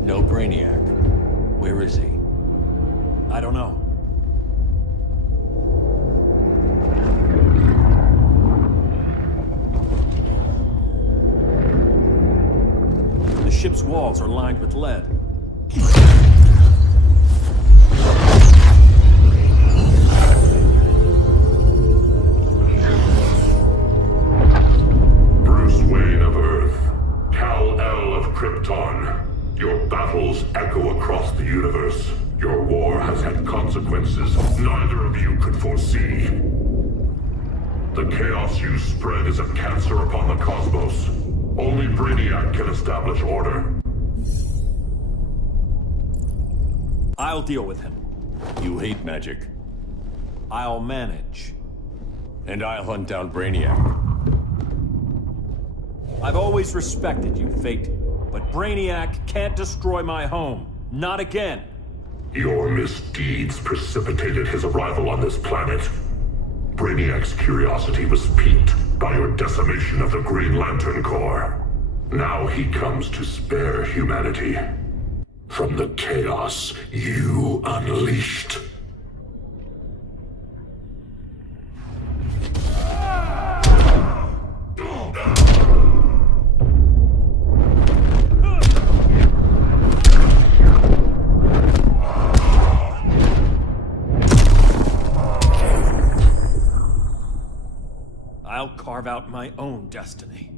No Brainiac. Where is he? I don't know. The ship's walls are lined with lead. Bruce Wayne of Earth, Kal-El of Krypton. Your battles echo across the universe. universe. Your war has had consequences neither of you could foresee. The chaos you spread is a cancer upon the cosmos. Only Brainiac can establish order. I'll deal with him. You hate magic. I'll manage. And I'll hunt down Brainiac. I've always respected you, Fate. But Brainiac can't destroy my home. Not again. Your misdeeds precipitated his arrival on this planet. Brainiac's curiosity was piqued by your decimation of the Green Lantern Corps. Now he comes to spare humanity from the chaos you unleashed. I'll carve out my own destiny.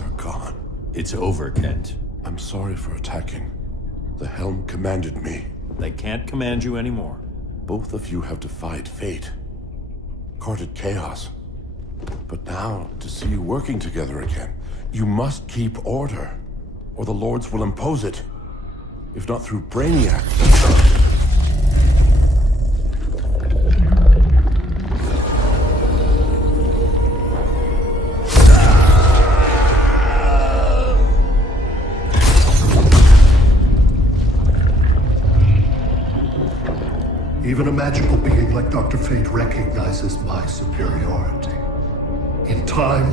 Are gone. It's over, Kent. I'm sorry for attacking. The Helm commanded me. They can't command you anymore. Both of you have defied fate, courted chaos. But now, to see you working together again, you must keep order, or the Lords will impose it. If not through Brainiac. Even a magical being like Dr. Fate recognizes my superiority. In time,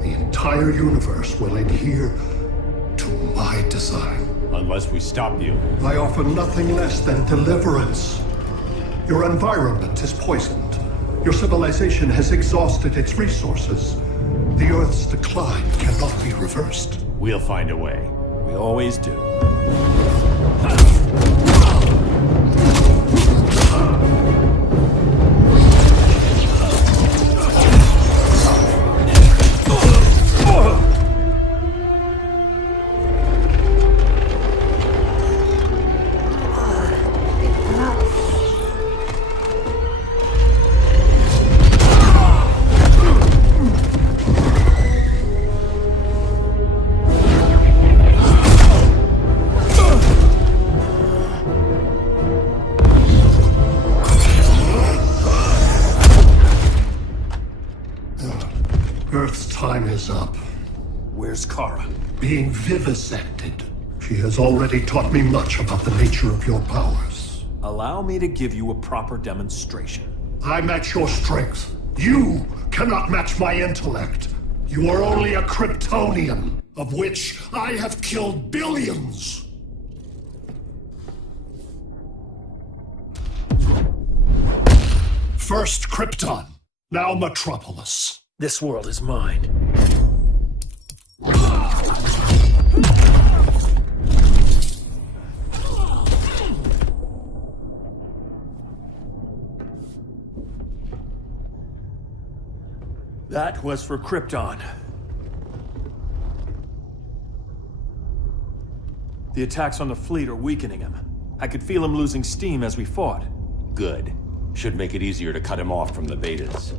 the entire universe will adhere to my design. Unless we stop you. I offer nothing less than deliverance. Your environment is poisoned. Your civilization has exhausted its resources. The Earth's decline cannot be reversed. We'll find a way. We always do. Earth's time is up. Where's Kara? Being vivisected. She has already taught me much about the nature of your powers. Allow me to give you a proper demonstration. I match your strength. You cannot match my intellect. You are only a Kryptonian, of which I have killed billions. First Krypton, now Metropolis. This world is mine. That was for Krypton. The attacks on the fleet are weakening him. I could feel him losing steam as we fought. Good. Should make it easier to cut him off from the betas.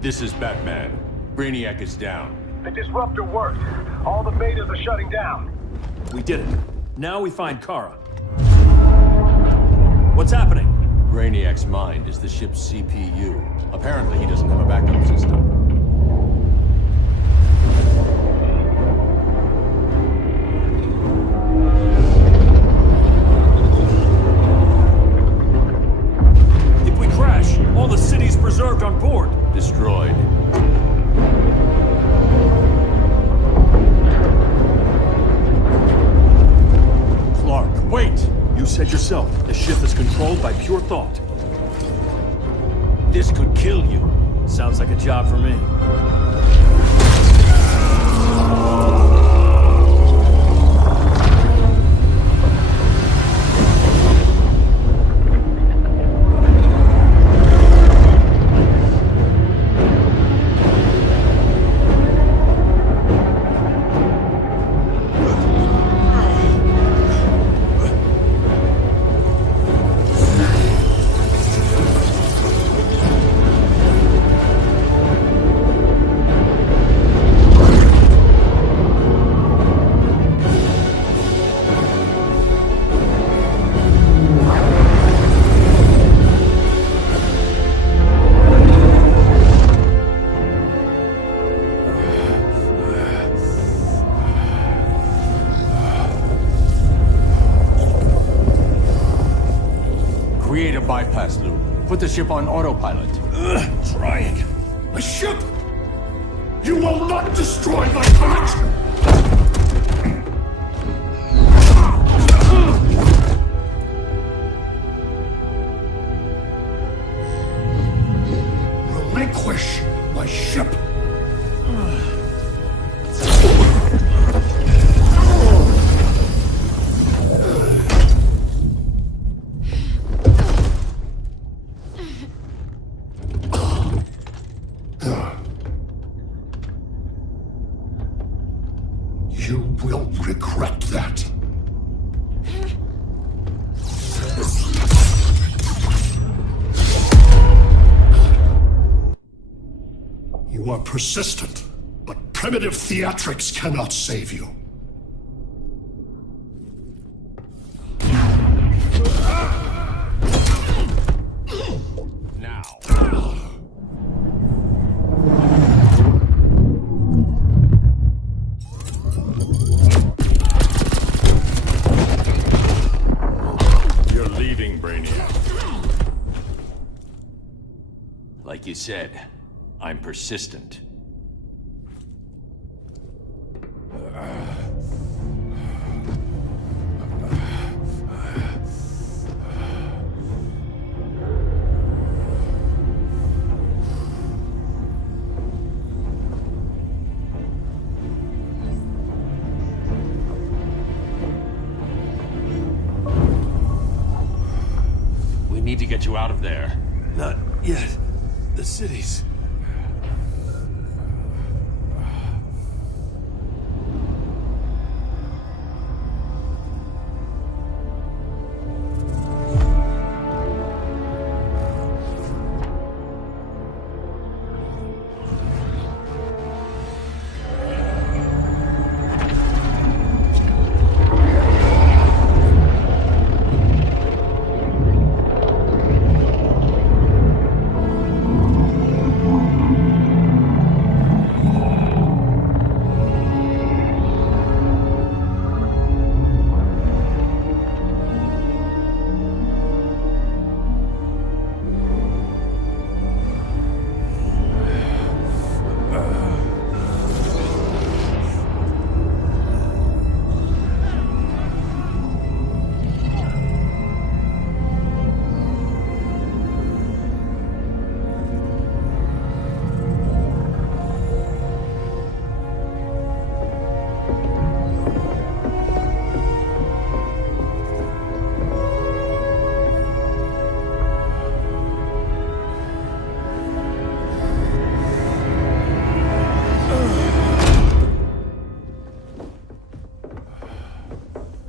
This is Batman. Brainiac is down. The disruptor worked. All the betas are shutting down. We did it. Now we find Kara. What's happening? Brainiac's mind is the ship's CPU. Apparently he doesn't have a backup system. If we crash, all the city's preserved on board. Destroyed. Clark, wait! You said yourself, the ship is controlled by pure thought. This could kill you. Sounds like a job for me. Create a bypass loop. Put the ship on autopilot. Trying. My ship! You will not destroy my collection! Relinquish my ship! You will regret that. You are persistent, but primitive theatrics cannot save you. Like you said, I'm persistent. We need to get you out of there. Not yet. The cities.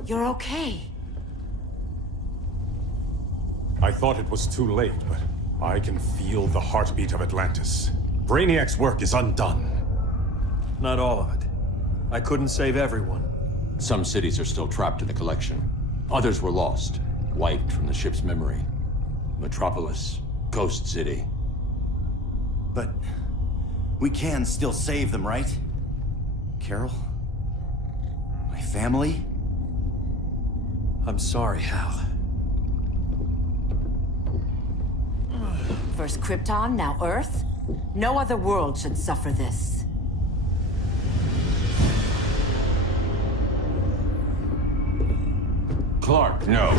You're okay. I thought it was too late, but I can feel the heartbeat of Atlantis. Brainiac's work is undone. Not all of it. I couldn't save everyone. Some cities are still trapped in the collection. Others were lost, wiped from the ship's memory. Metropolis, Ghost City. But we can still save them, right? Carol? My family? I'm sorry, Hal. First Krypton, now Earth? No other world should suffer this. Clark, no.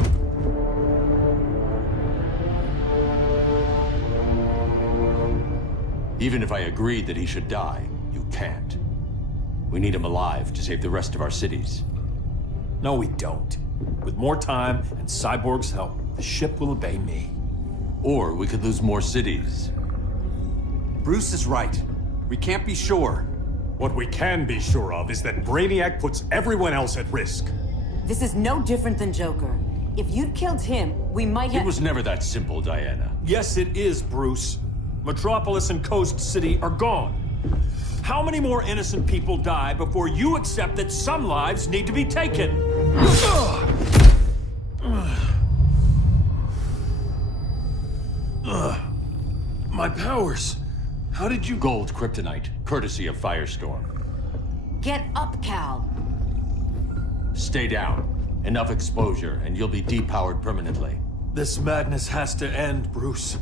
Even if I agreed that he should die, you can't. We need him alive to save the rest of our cities. No, we don't. With more time and Cyborg's help, the ship will obey me. Or we could lose more cities. Bruce is right. We can't be sure. What we can be sure of is that Brainiac puts everyone else at risk. This is no different than Joker. If you'd killed him, we might have— It was never that simple, Diana. Yes, it is, Bruce. Metropolis and Coast City are gone. How many more innocent people die before you accept that some lives need to be taken? My powers. How did you— Gold kryptonite, courtesy of Firestorm. Get up, Cal. Stay down. Enough exposure, and you'll be depowered permanently. This madness has to end, Bruce.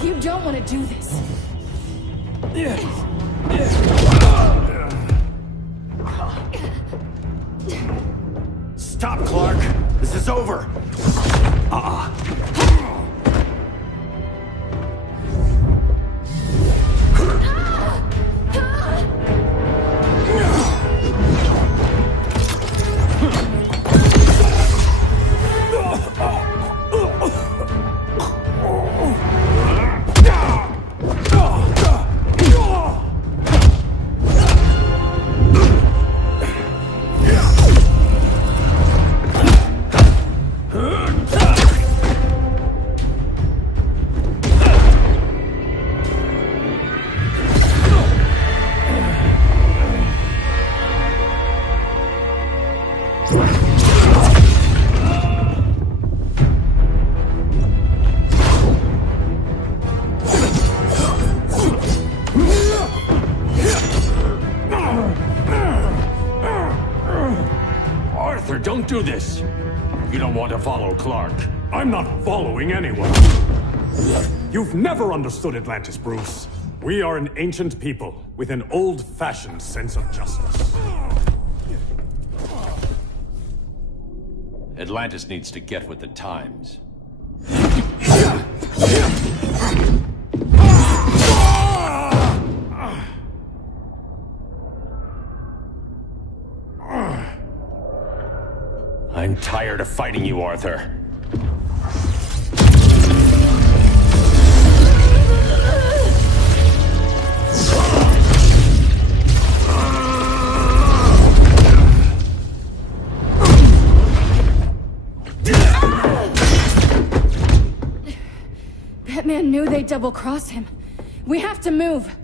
You don't want to do this. Stop, Clark! This is over! Arthur, don't do this! You don't want to follow Clark. I'm not following anyone. You've never understood Atlantis, Bruce. We are an ancient people with an old-fashioned sense of justice. Atlantis needs to get with the times. I'm tired of fighting you, Arthur. Batman knew they'd double-cross him. We have to move.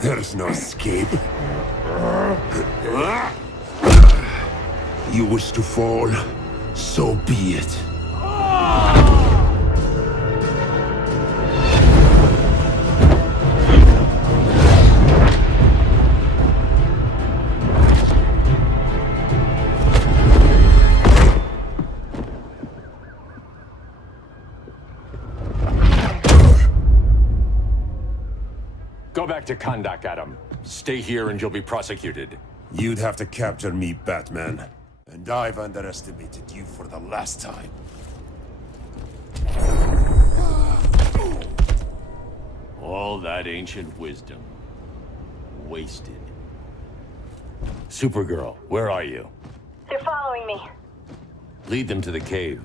There's no escape. You wish to fall, so be it. Go back to Kahndaq, Adam. Stay here and you'll be prosecuted. You'd have to capture me, Batman. And I've underestimated you for the last time. All that ancient wisdom. Wasted. Supergirl, where are you? They're following me. Lead them to the cave.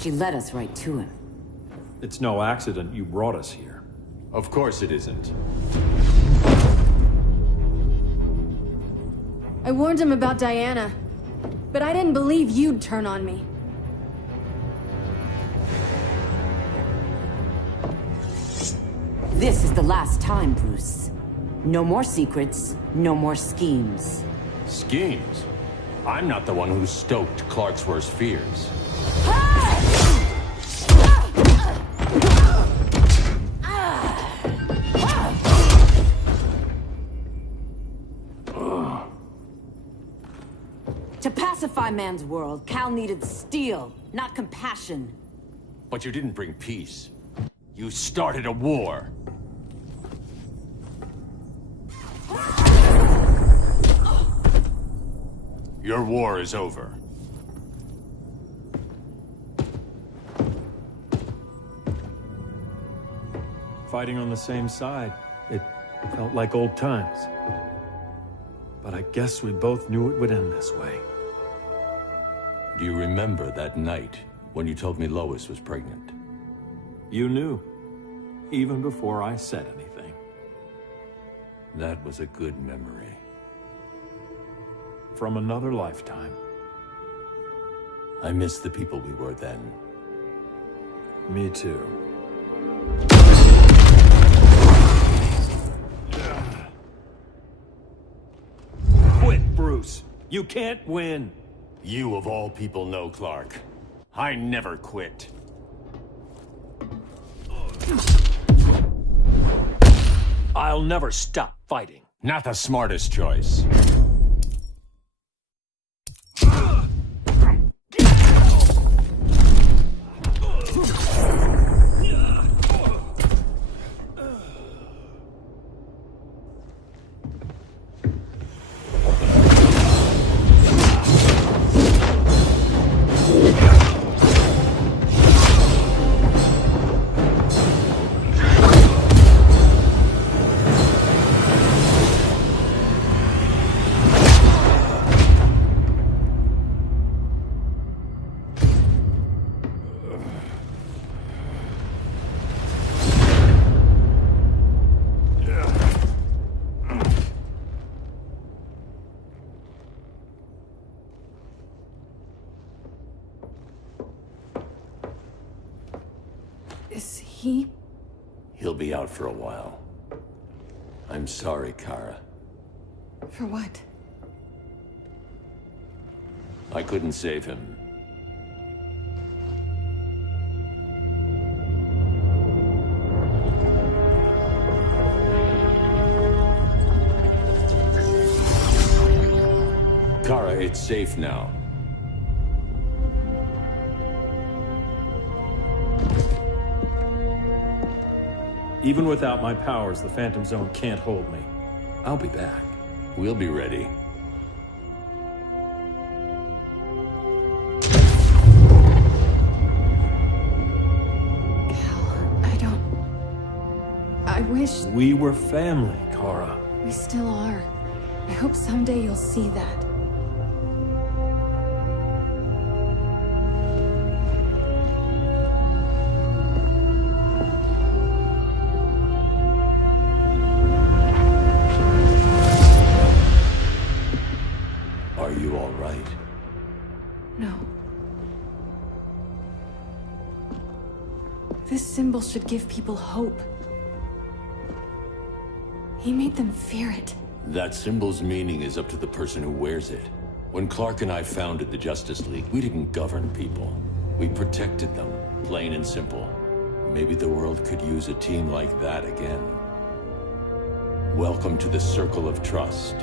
She led us right to him. It's no accident you brought us here. Of course it isn't. I warned him about Diana, but I didn't believe you'd turn on me. This is the last time, Bruce. No more secrets, no more schemes. Schemes? I'm not the one who stoked Clark's worst fears. To pacify man's world, Cal needed steel, not compassion. But you didn't bring peace. You started a war. Your war is over. Fighting on the same side, it felt like old times. But I guess we both knew it would end this way. Do you remember that night when you told me Lois was pregnant? You knew, even before I said anything. That was a good memory. From another lifetime. I miss the people we were then. Me too. Quit, Bruce. You can't win. You of all people know, Clark. I never quit. I'll never stop fighting. Not the smartest choice. Is he? He'll be out for a while. I'm sorry, Kara. For what? I couldn't save him. Kara, it's safe now. Even without my powers, the Phantom Zone can't hold me. I'll be back. We'll be ready. I wish... We were family, Kara. We still are. I hope someday you'll see that. symbol should give people hope. He made them fear it. That symbol's meaning is up to the person who wears it. When Clark and I founded the Justice League, we didn't govern people. We protected them, plain and simple. Maybe the world could use a team like that again. Welcome to the Circle of Trust.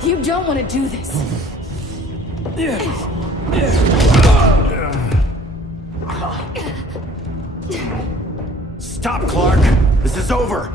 You don't want to do this. Stop, Clark! This is over!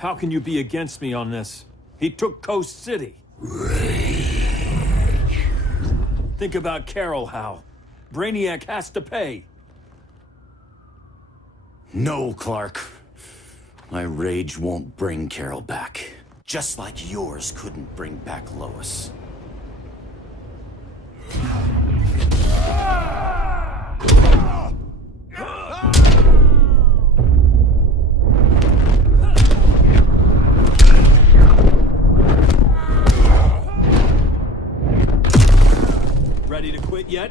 How can you be against me on this? He took Coast City. Think about Carol, Hal. Brainiac has to pay. No, Clark. My rage won't bring Carol back. Just like yours couldn't bring back Lois. Ready to quit yet?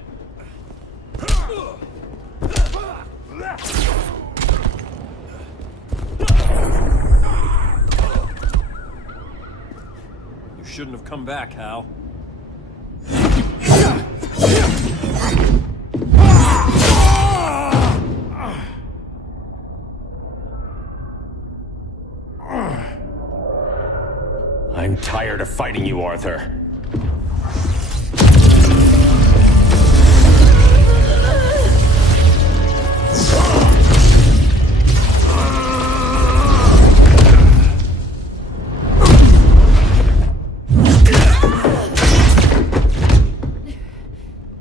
You shouldn't have come back, Hal. I'm tired of fighting you, Arthur.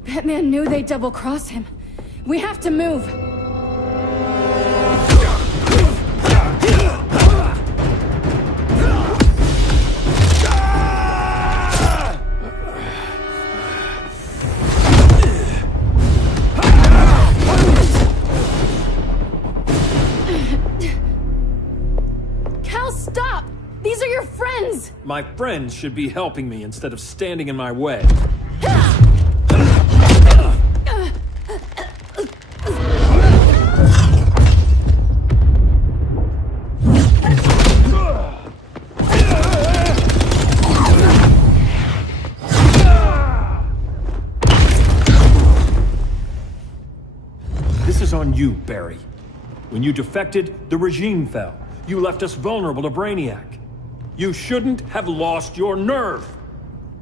Batman knew they'd double-cross him. We have to move. Cal, stop! These are your friends! My friends should be helping me instead of standing in my way. This is on you, Barry. When you defected, the regime fell. You left us vulnerable to Brainiac. You shouldn't have lost your nerve.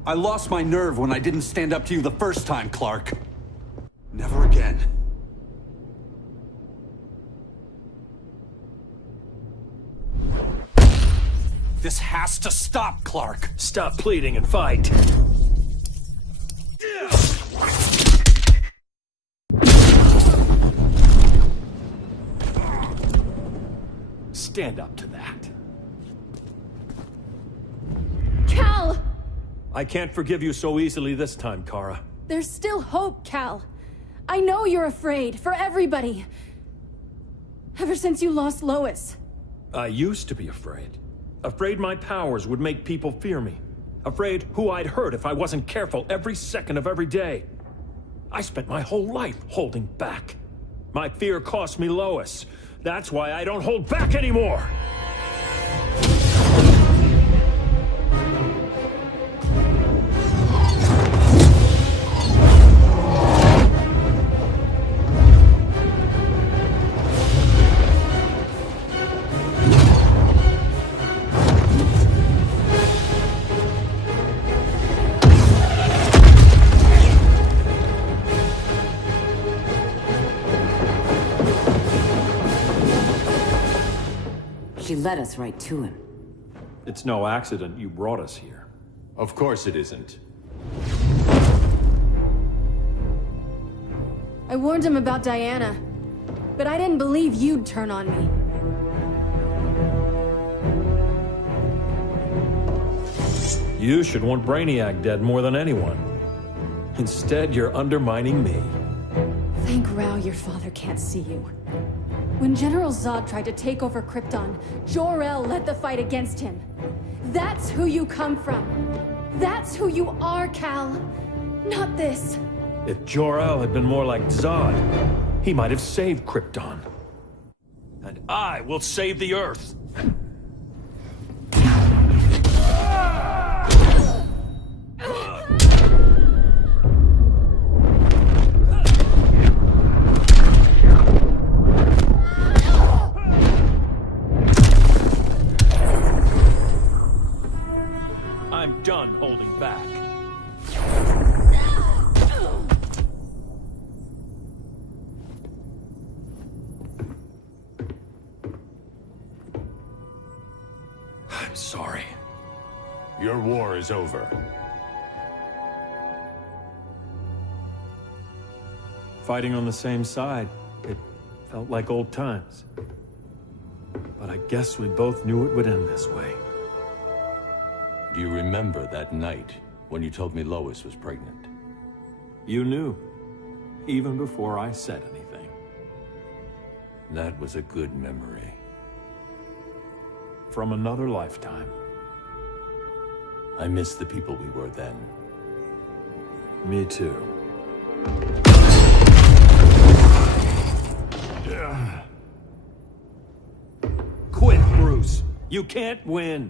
I lost my nerve when I didn't stand up to you the first time, Clark. Never again. This has to stop, Clark. Stop pleading and fight. Stand up to that. Cal! I can't forgive you so easily this time, Kara. There's still hope, Cal. I know you're afraid, for everybody. Ever since you lost Lois. I used to be afraid. Afraid my powers would make people fear me. Afraid who I'd hurt if I wasn't careful every second of every day. I spent my whole life holding back. My fear cost me Lois. That's why I don't hold back anymore! She led us right to him. It's no accident you brought us here. Of course it isn't. I warned him about Diana, but I didn't believe you'd turn on me. You should want Brainiac dead more than anyone. Instead, you're undermining me. Thank Rao your father can't see you. When General Zod tried to take over Krypton, Jor-El led the fight against him. That's who you come from. That's who you are, Cal. Not this. If Jor-El had been more like Zod, he might have saved Krypton. And I will save the Earth. I'm done holding back. I'm sorry. Your war is over. Fighting on the same side, it felt like old times. But I guess we both knew it would end this way. Do you remember that night when you told me Lois was pregnant? You knew, even before I said anything. That was a good memory. From another lifetime. I miss the people we were then. Me too. Quit, Bruce! You can't win!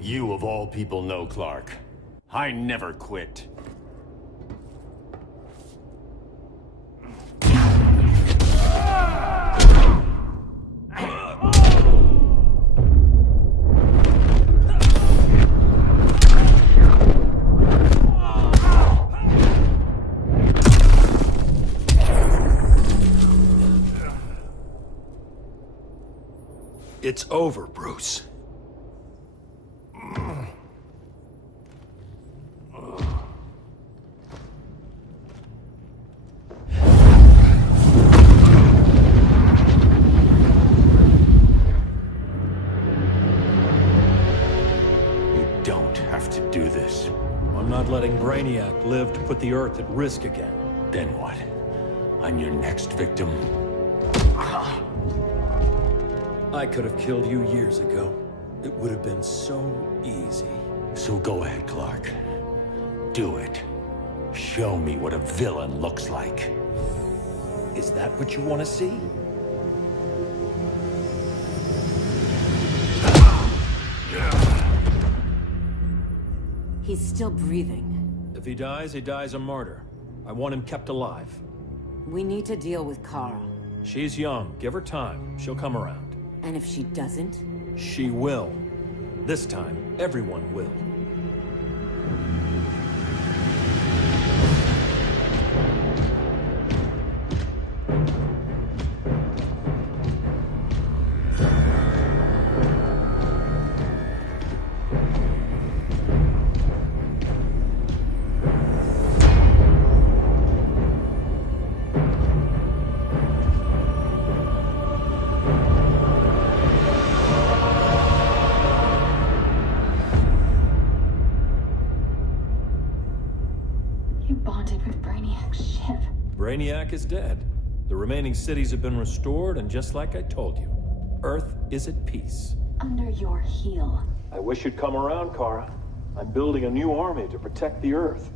You of all people know, Clark. I never quit. It's over, Bruce. Letting Brainiac live to put the Earth at risk again. Then what? I'm your next victim? I could have killed you years ago. It would have been so easy. So go ahead, Clark. Do it. Show me what a villain looks like. Is that what you want to see? He's still breathing. If he dies a martyr. I want him kept alive. We need to deal with Kara. She's young. Give her time. She'll come around. And if she doesn't? She will. This time, everyone will. Brainiac is dead. The remaining cities have been restored, and just like I told you, Earth is at peace. Under your heel. I wish you'd come around, Kara. I'm building a new army to protect the Earth.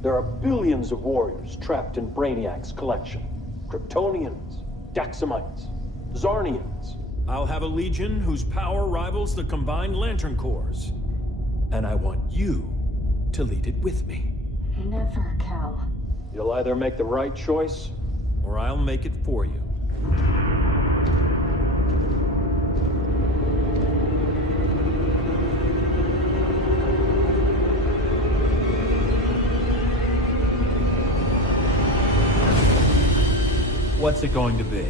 There are billions of warriors trapped in Brainiac's collection. Kryptonians, Daxamites, Zarnians. I'll have a legion whose power rivals the combined Lantern Corps. And I want you to lead it with me. Never, Cal. You'll either make the right choice, or I'll make it for you. What's it going to be?